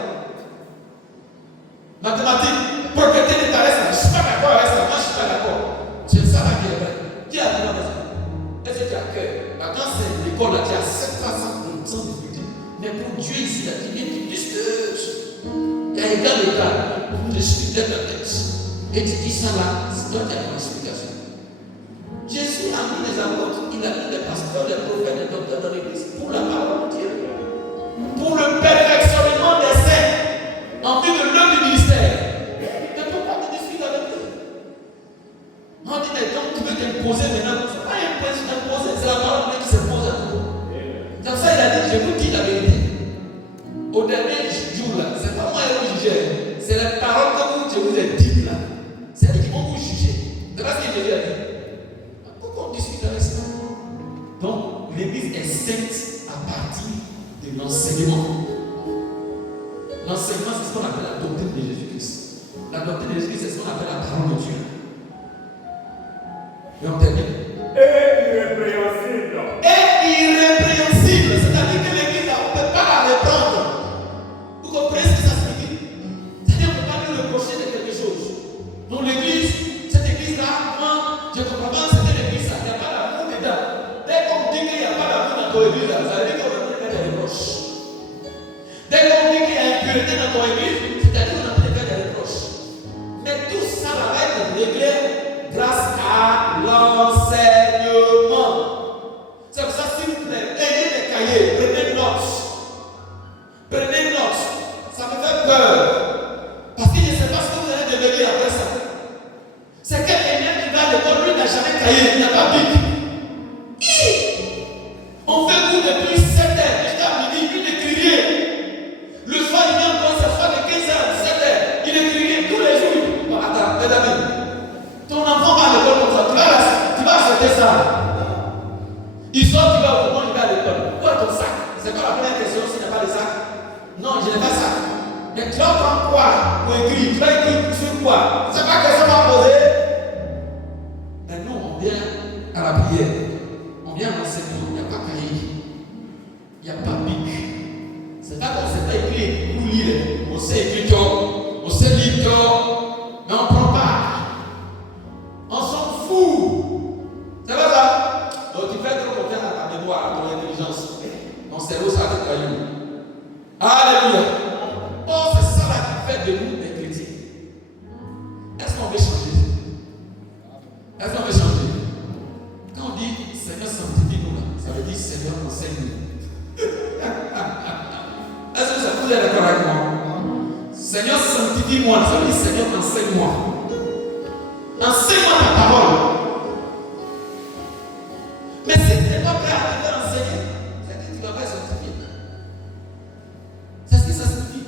Mathématiques, propriété de ta reste, je ne suis pas d'accord avec ça, moi je ne suis pas d'accord. C'est ça là qui est vrai. Qui a dit ça? Est-ce que tu as cœur? Quand c'est l'école là, tu as 700 difficultés. Mais pour Dieu ici, là, il dit plus de. Il y a égal égal. Je suis dans la tête. Et tu dis ça là, c'est toi qui as une explication. Jésus a mis les apôtres, il a mis les pasteurs, les prophètes, les docteurs dans l'église pour la parole de Dieu. Pour le perfectionnement des saints. En vue de l'œuvre du ministère. Mais pourquoi tu discutes avec eux? On dit, mais donc tu veux t'imposer maintenant. Ce n'est pas imposer, c'est la parole de Dieu qui s'impose à nous. Comme ça, il a dit, je vous dis la vérité. Au dernier jour là, ce n'est pas moi qui vous juge, c'est la parole que je vous ai dit là. C'est eux qui vont vous juger. C'est pas ce que Jésus a dit. Pourquoi on discute avec ça? Donc, l'église est sainte à partir de l'enseignement. L'enseignement, c'est ce qu'on appelle la doctrine de Jésus-Christ. La doctrine de Jésus-Christ, c'est ce qu'on appelle la parole de Dieu. Et on termine. Et irrépréhensible. C'est-à-dire que l'église, on ne peut pas la reprendre. Vous comprenez ce que ça signifie? C'est-à-dire qu'on ne peut pas lui reprocher de quelque chose. Donc l'église, cette église-là, moi, je ne comprends pas, c'était l'église, ça. Il n'y a pas d'amour dedans. Dès venez dans ton église, c'est-à-dire qu'on a pu faire des reproches. Mais tout ça va être réglé grâce à l'enseignement. C'est pour ça, s'il vous plaît, ayez des cahiers, prenez note. Prenez note. Ça me fait peur. Parce que je ne sais pas ce que vous allez devenir après ça. C'est quel élève qui va à l'école, lui n'a jamais cahier, il n'a pas bic. On fait cours depuis 7 heures, jusqu'à midi, lui n'écrit rien. Le soir, il vient encore, ça soit de 15 heures à 17 heures. Il écrit rien tous les jours. Bon, attends, mes amis. Ton enfant va à l'école comme ça, tu vas acheter ça. Il sort, tu vas au moment, il va à l'école. Où est ton sac? C'est pas la première question s'il n'y a pas de sac. Non, je n'ai pas ça. Mais tu vas prendre quoi pour écrire? Tu vas écrire sur quoi? C'est pas question à poser. Mais nous, on vient à la prière. On vient à l'enseignement. Il n'y a pas cahier. Il n'y a pas bic. C'est pas qu'on ne sait pas écrire ou lire. On sait écrire, on sait lire, mais on ne prend pas. On s'en fout. C'est pas ça? Donc tu fais trop confiance à ta mémoire, à ton intelligence. Ton cerveau, ça te caillou. Alléluia. Oh, c'est ça là qui fait de nous des chrétiens. Est-ce qu'on veut changer? Est-ce qu'on veut changer? Quand on dit Seigneur sanctifie-nous, ça veut dire Seigneur enseigne-nous. Est-ce que vous êtes d'accord avec moi? Seigneur sanctifie-moi, ça veut dire Seigneur enseigne-moi. Enseigne-moi ta parole. Mais si tu n'es pas prêt à te faire enseigner, c'est que tu ne vas pas sanctifier. C'est ce que ça signifie.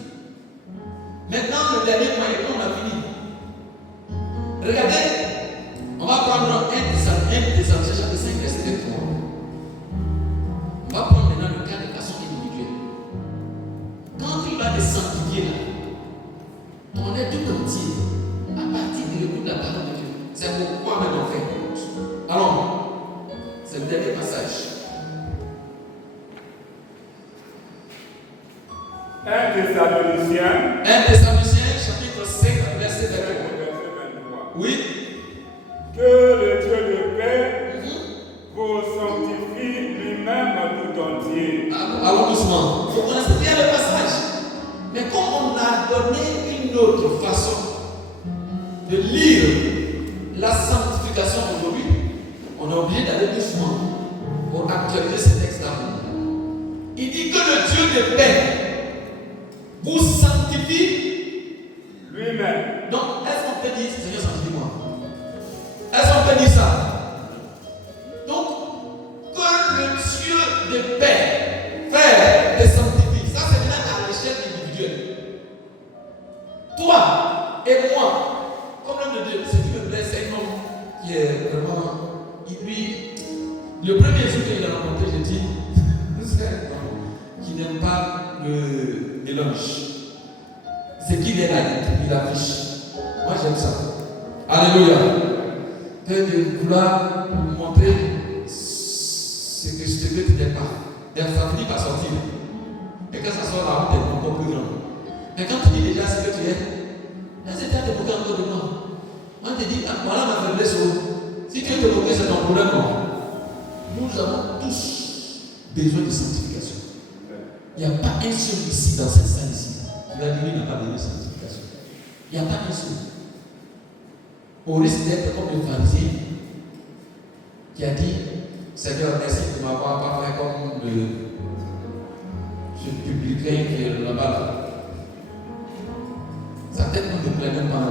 Maintenant, le dernier point, on a fini. Regardez, on va prendre 1 Thessaloniciens chapitre 5, verset 3. On va prendre maintenant le cas de façon individuelle. Quand il va te sanctifier là, on est tout entier à partir de l'écoute de la parole de Dieu. C'est pourquoi maintenant on fait. Alors, c'est le dernier passage. 1 Thessaloniciens, Chapitre 5, verset 23. Oui. Que le Dieu de paix vous sanctifie lui-même tout entier. Allons doucement. Vous connaissez bien le passage. Mais comme on a donné une autre façon de lire la sanctification aujourd'hui, on est obligé d'aller doucement pour actualiser ce texte-là. Il dit que le Dieu de paix vous sanctifie lui-même. Donc, est-ce qu'on peut dire, Seigneur, sanctifie-moi? Est-ce qu'on peut dire ça? Donc, que le Dieu de paix, Père, te sanctifie. Ça, c'est déjà à l'échelle individuelle. Toi et moi, comme l'homme de Dieu, ce qui me plaît, c'est un homme qui est vraiment. Le premier jour qu'il a rencontré, j'ai dit, c'est un homme qui n'aime pas le mélange. C'est qu'il est là, il affiche. Moi, j'aime ça. Alléluia. Que de vouloir montrer ce que je te veux, tu n'es pas. Et ça finit par sortir. Et quand ça sort là, tu es encore plus grand. Mais quand tu dis déjà ce que tu es, c'est à te moquer encore de moi. Moi, je te dis, voilà ma faiblesse. Si tu es te moquer, c'est ton problème. Nous avons tous besoin de sanctification. Il n'y a pas un seul ici, dans cette salle ici, qui va dire qu'il n'a pas besoin de sanctification. Il n'y a pas un seul. On risque d'être comme le pharisien qui a dit Seigneur, merci de m'avoir pas fait comme ce publicain qui est là-bas. Sa tête ne me plaît même pas.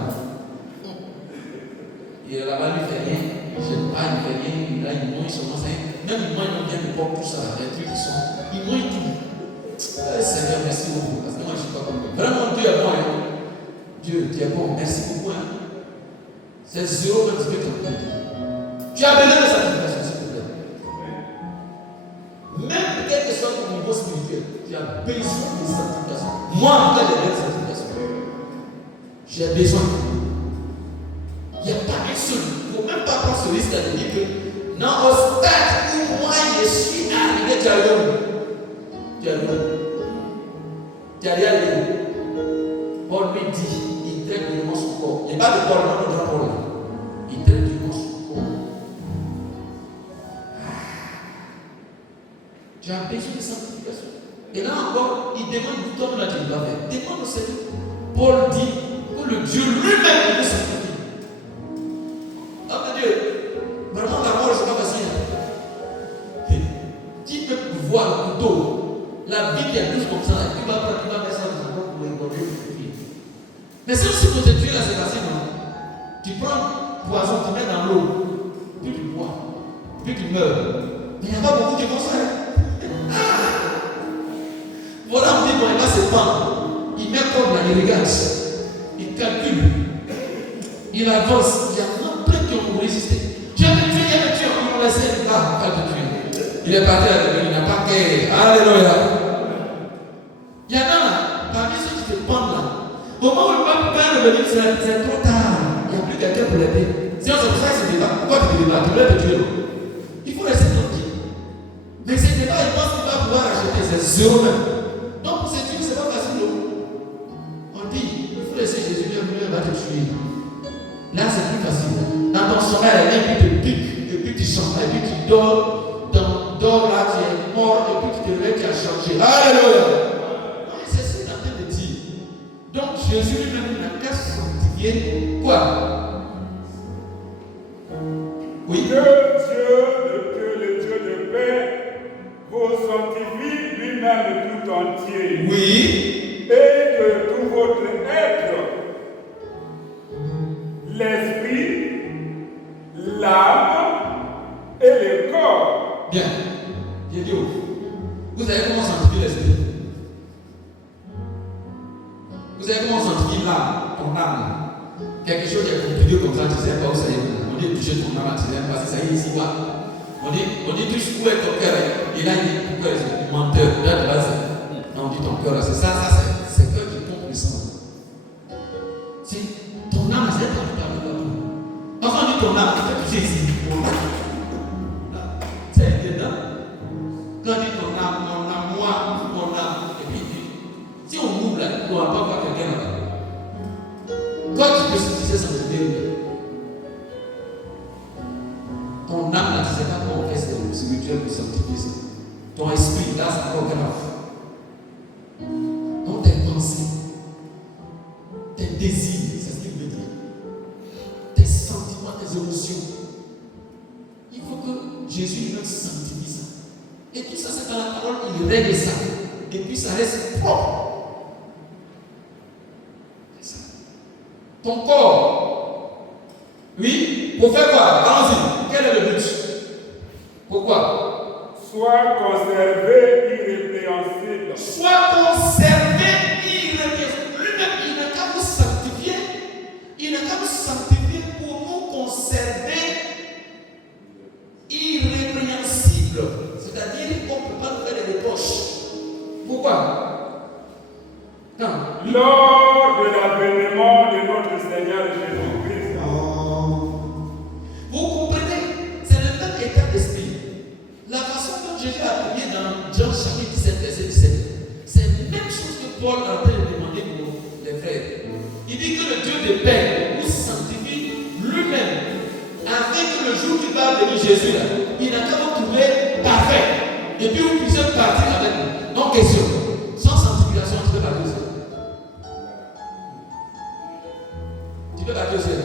Et là-bas, il ne fait rien. Il ne fait rien. Là, il mange son enseigne. Même il mange bien de porc, tout ça. Les trucs qui sont. Il mange tout. Seigneur, merci beaucoup. Parce que moi, je ne suis pas comme lui. Vraiment, Dieu est bon. Dieu, tu es bon. Merci beaucoup. C'est 0 même ce que tu as dit. Tu as besoin de sanctification, s'il te plaît. Même quel que soit ton niveau spirituel, tu as besoin de sanctification. Moi, en tout cas, j'ai besoin de sanctification. J'ai besoin. Il n'y a pas un seul. Il ne faut même pas prendre ce risque de dire que non, au stade où moi je suis arrivé, tu as l'homme. Tu as l'homme. Tu as l'homme. Paul lui dit, il traite durement son corps. Et pas le Paul, non, le grand Paul. Il traite durement son corps. Tu as besoin de sanctification. Et là encore, il demande, comme l'a dit, il va faire. Demande au Seigneur. Paul dit que le Dieu lui-même nous sanctifie. Homme de Dieu, vraiment la mort, c'est pas facile. Qui peut voir le couteau, la vie qui est douce comme ça, et puis va mettre ça dans sa pour rigoler. Mais si pour te tuer là, c'est facile, non? Tu prends le poison, tu mets dans l'eau, puis tu bois, puis tu meurs. Mais il n'y a pas beaucoup qui font ça. Voilà, on dit, bon, il va se pendre. Il met comme là, il regarde. Il calcule. Il avance. Il y a plein qui ont résisté. Tu as tué, on l'a laissé, il va te tuer. Il est parti avec lui, il n'a pas qu'à. Alléluia. Il y en a là, parmi ceux qui te pendent là. Au moment où il va pas revenir, c'est trop tard. Il n'y a plus quelqu'un pour l'aider. Sinon, c'est pour ça que c'est débat. Pourquoi tu te débats? Tu voulais te tuer. Il faut laisser tranquille. Mais ces débats, il pense qu'il va pouvoir acheter. C'est zéro même. Donc pour ces tuer, c'est pas facile. On dit, il faut laisser Jésus venir, il va te tuer. Là, c'est plus facile. Dans ton sommeil, et puis tu piques, et puis tu sens, et puis tu dors. Dors là, tu es mort, et puis tu te réveilles, tu as changé. Alléluia. C'est ce qu'il est en train de dire. Donc Jésus lui-même n'a qu'à sanctifier quoi? Oui. Que le Dieu de paix vous sanctifie lui-même tout entier. Oui. Et que tout votre être, l'esprit, l'âme et le corps. Bien. Bien dit. Vous savez comment sanctifier l'esprit? Vous savez comment sanctifier l'âme, ton âme? Quelque chose qui est compliqué comme ça, tu ne sais pas où ça est. On dit toucher ton âme, tu ne sais pas si ça y est ici ou pas. On dit touche où est ton cœur. Et là, il dit pourquoi est-ce que menteur? Là, de base, on dit ton cœur, c'est ça, c'est le cœur qui pompe le sang. Si ton âme, c'est pas tout à l'heure. Quand on dit ton âme, tu peux toucher ici. C'est dedans. Quand on dit ton âme, mon âme, moi, mon âme, et puis si on ouvre là, on ne va pas voir quelqu'un là-bas. Toi, tu peux se sanctifier. Ton âme, là, tu ne sais pas comment on fait ce spirituel pour sanctifier ça. Ton esprit, là, c'est encore grave. Donc, tes pensées, tes désirs, c'est ce qu'il veut dire. Tes sentiments, tes émotions. Il faut que Jésus lui sanctifie ça. Et tout ça, c'est dans la parole, il règle ça. Et puis, ça reste propre. Ton corps, oui, pour faire quoi? Allons-y. Quel est le but? Pourquoi? Soit conservé irrépréhensible. Soit conservé irrépréhensible. Lui-même, il n'a qu'à vous sanctifier. Il n'a qu'à vous sanctifier pour nous conserver irrépréhensible. C'est-à-dire qu'on ne peut pas nous faire des reproches. Pourquoi? Non. Lors de l'avènement de notre Seigneur Jésus-Christ. Vous comprenez? C'est le même état d'esprit. La façon dont Jésus a prié dans Jean chapitre 17, verset 17, c'est la même chose que Paul est en train de demander pour les frères. Il dit que le Dieu de paix vous sanctifie lui-même, afin que le jour qu'il va venir Jésus, là, il n'a qu'à vous trouver parfait. Et puis vous puissiez partir avec nous. Donc, question. Sans sanctification, tu peux partir au ciel. Tu peux partir au ciel.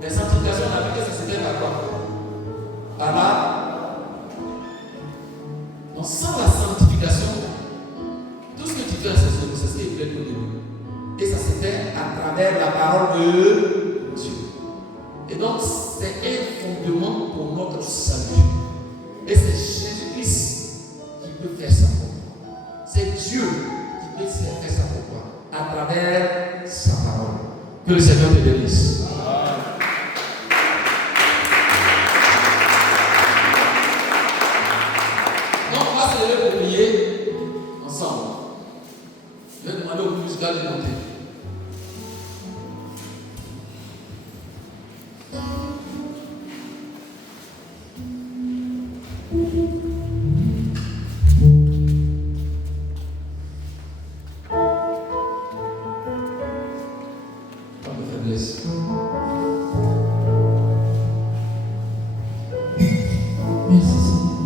Mais sanctification, on a vu que ça c'était par quoi? Par là. Donc, sans la sanctification, tout ce que tu fais, c'est ce qu'il voulait au début. Et ça se fait à travers la parole de Dieu. Et donc, c'est un fondement pour notre salut. Et c'est Jésus-Christ qui peut faire ça pour toi. C'est Dieu qui peut faire ça pour toi. À travers sa parole. Que le Seigneur te bénisse. Donc, on va se lever pour prier ensemble. Je vais demander au musical de monter. Pas de faiblesse. Merci Seigneur.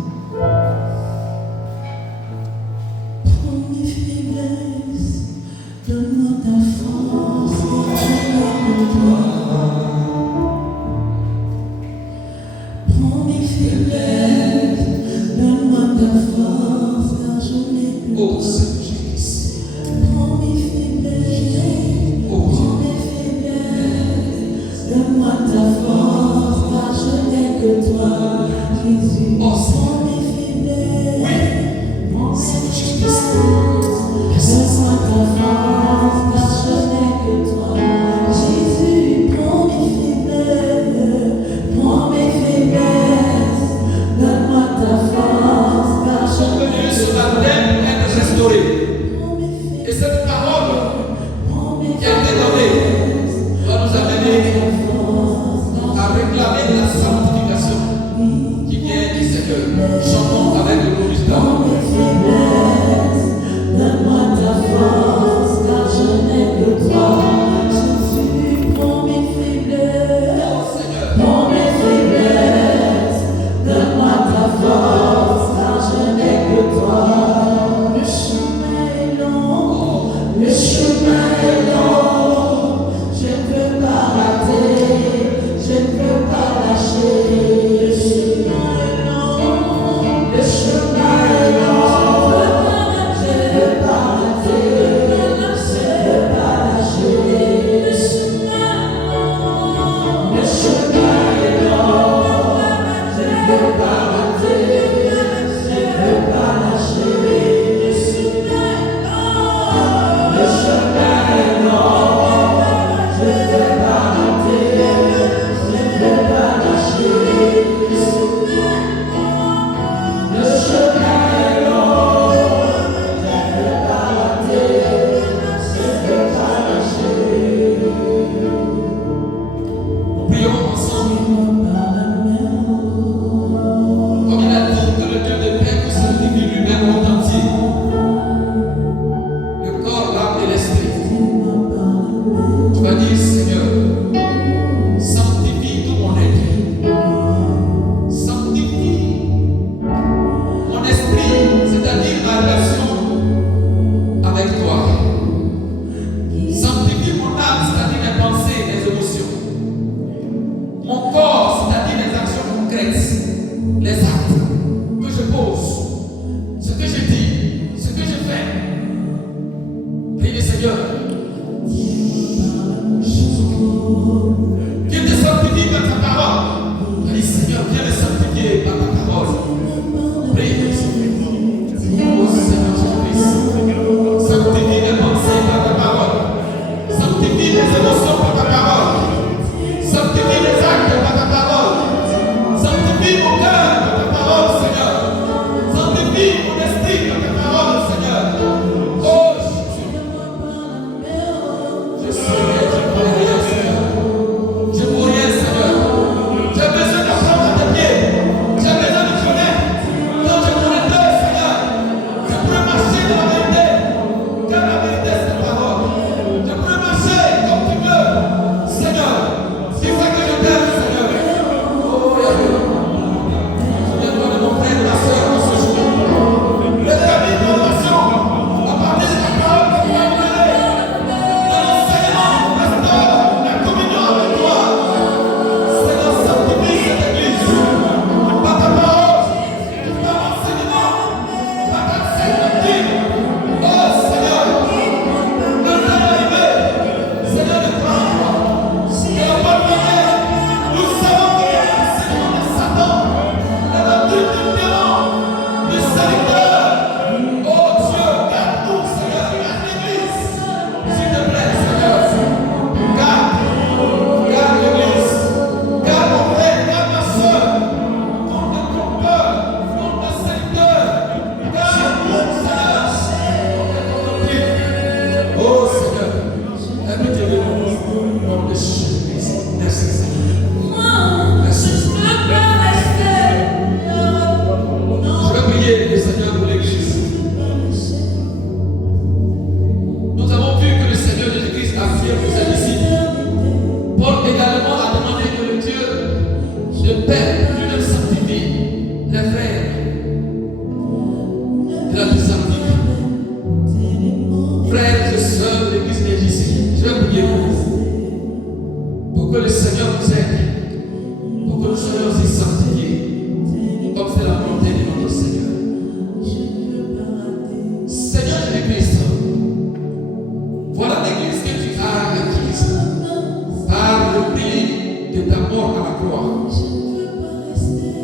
de ta mort à la croix.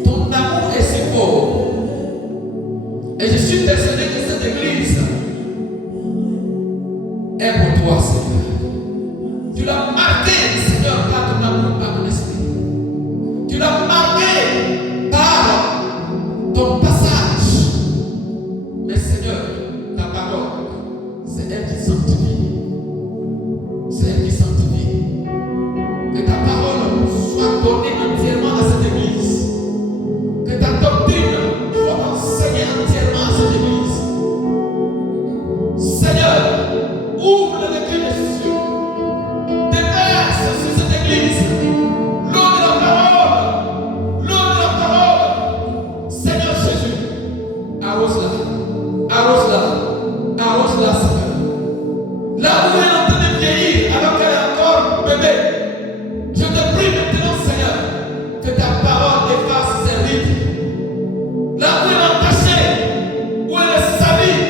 Ton amour est si fort. Et je suis persuadé que cette église est pour toi, Seigneur. Tu l'as marqué, Seigneur, par ton amour, par ton esprit. Tu l'as marqué par ton passage. Mais Seigneur, ta parole, c'est elle qui sanctifie. C'est elle qui sanctifie. Que ta parole soit donnée entièrement à cette église. Que ta doctrine soit enseignée entièrement à cette église. Seigneur, ouvre le cœur des cieux. Déverse sur cette église l'eau de la parole. L'eau de la parole. Seigneur Jésus, arrose-la. Arrose-la. Arrose-la, Seigneur. Là où elle est en train de vieillir alors qu'elle est encore bébé, je te prie maintenant, Seigneur, que ta parole efface ses rides. Là où elle est entachée, où elle est salie,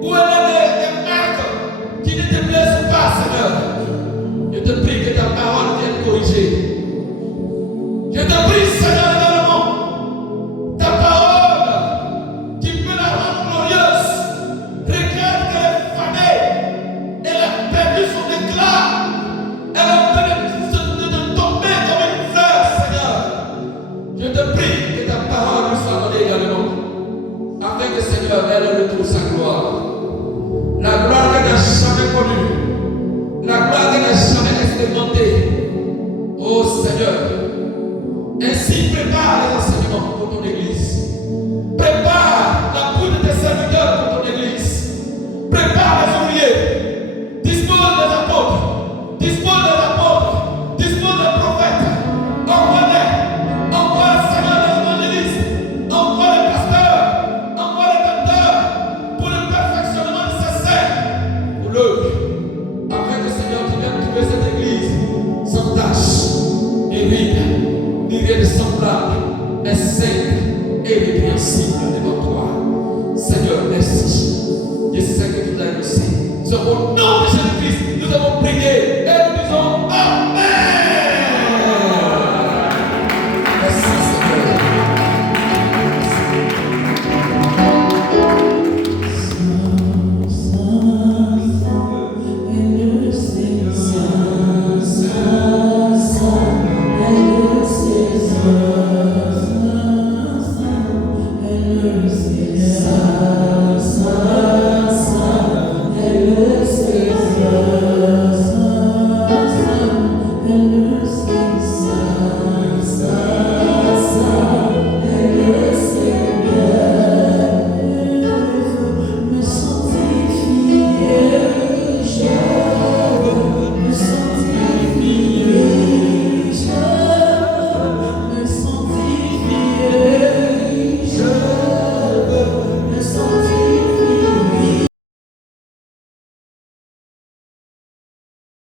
où elle a des marques qui ne te plaisent pas, Seigneur, je te prie que ta parole vienne corriger. Je te prie, Seigneur, également, ta parole qui peut la rendre glorieuse, regarde qu'elle est fanée, elle a perdu son éclat, elle est en train de tomber comme une fleur, Seigneur. Je te prie que ta parole lui soit donnée également, afin que, Seigneur, elle retrouve sa gloire. La gloire qu'elle n'a jamais connue, la gloire qu'elle n'a jamais expérimentée. Oh Seigneur, ainsi prépare les enseignements pour ton église. Prépare la bouche de tes serviteurs pour ton église. Prépare les ouvriers. Dispose des apôtres. Dispose des apôtres. Dispose des prophètes. Envoie-les. Envoie, Seigneur, les évangélistes. Envoie les pasteurs. Envoie les docteurs pour le perfectionnement nécessaire pour l'œuvre. Afin que, Seigneur, tu viennes trouver cette église sans tâche, ni vide, ni rien de semblable, mais sainte et répréhensible devant toi. Seigneur,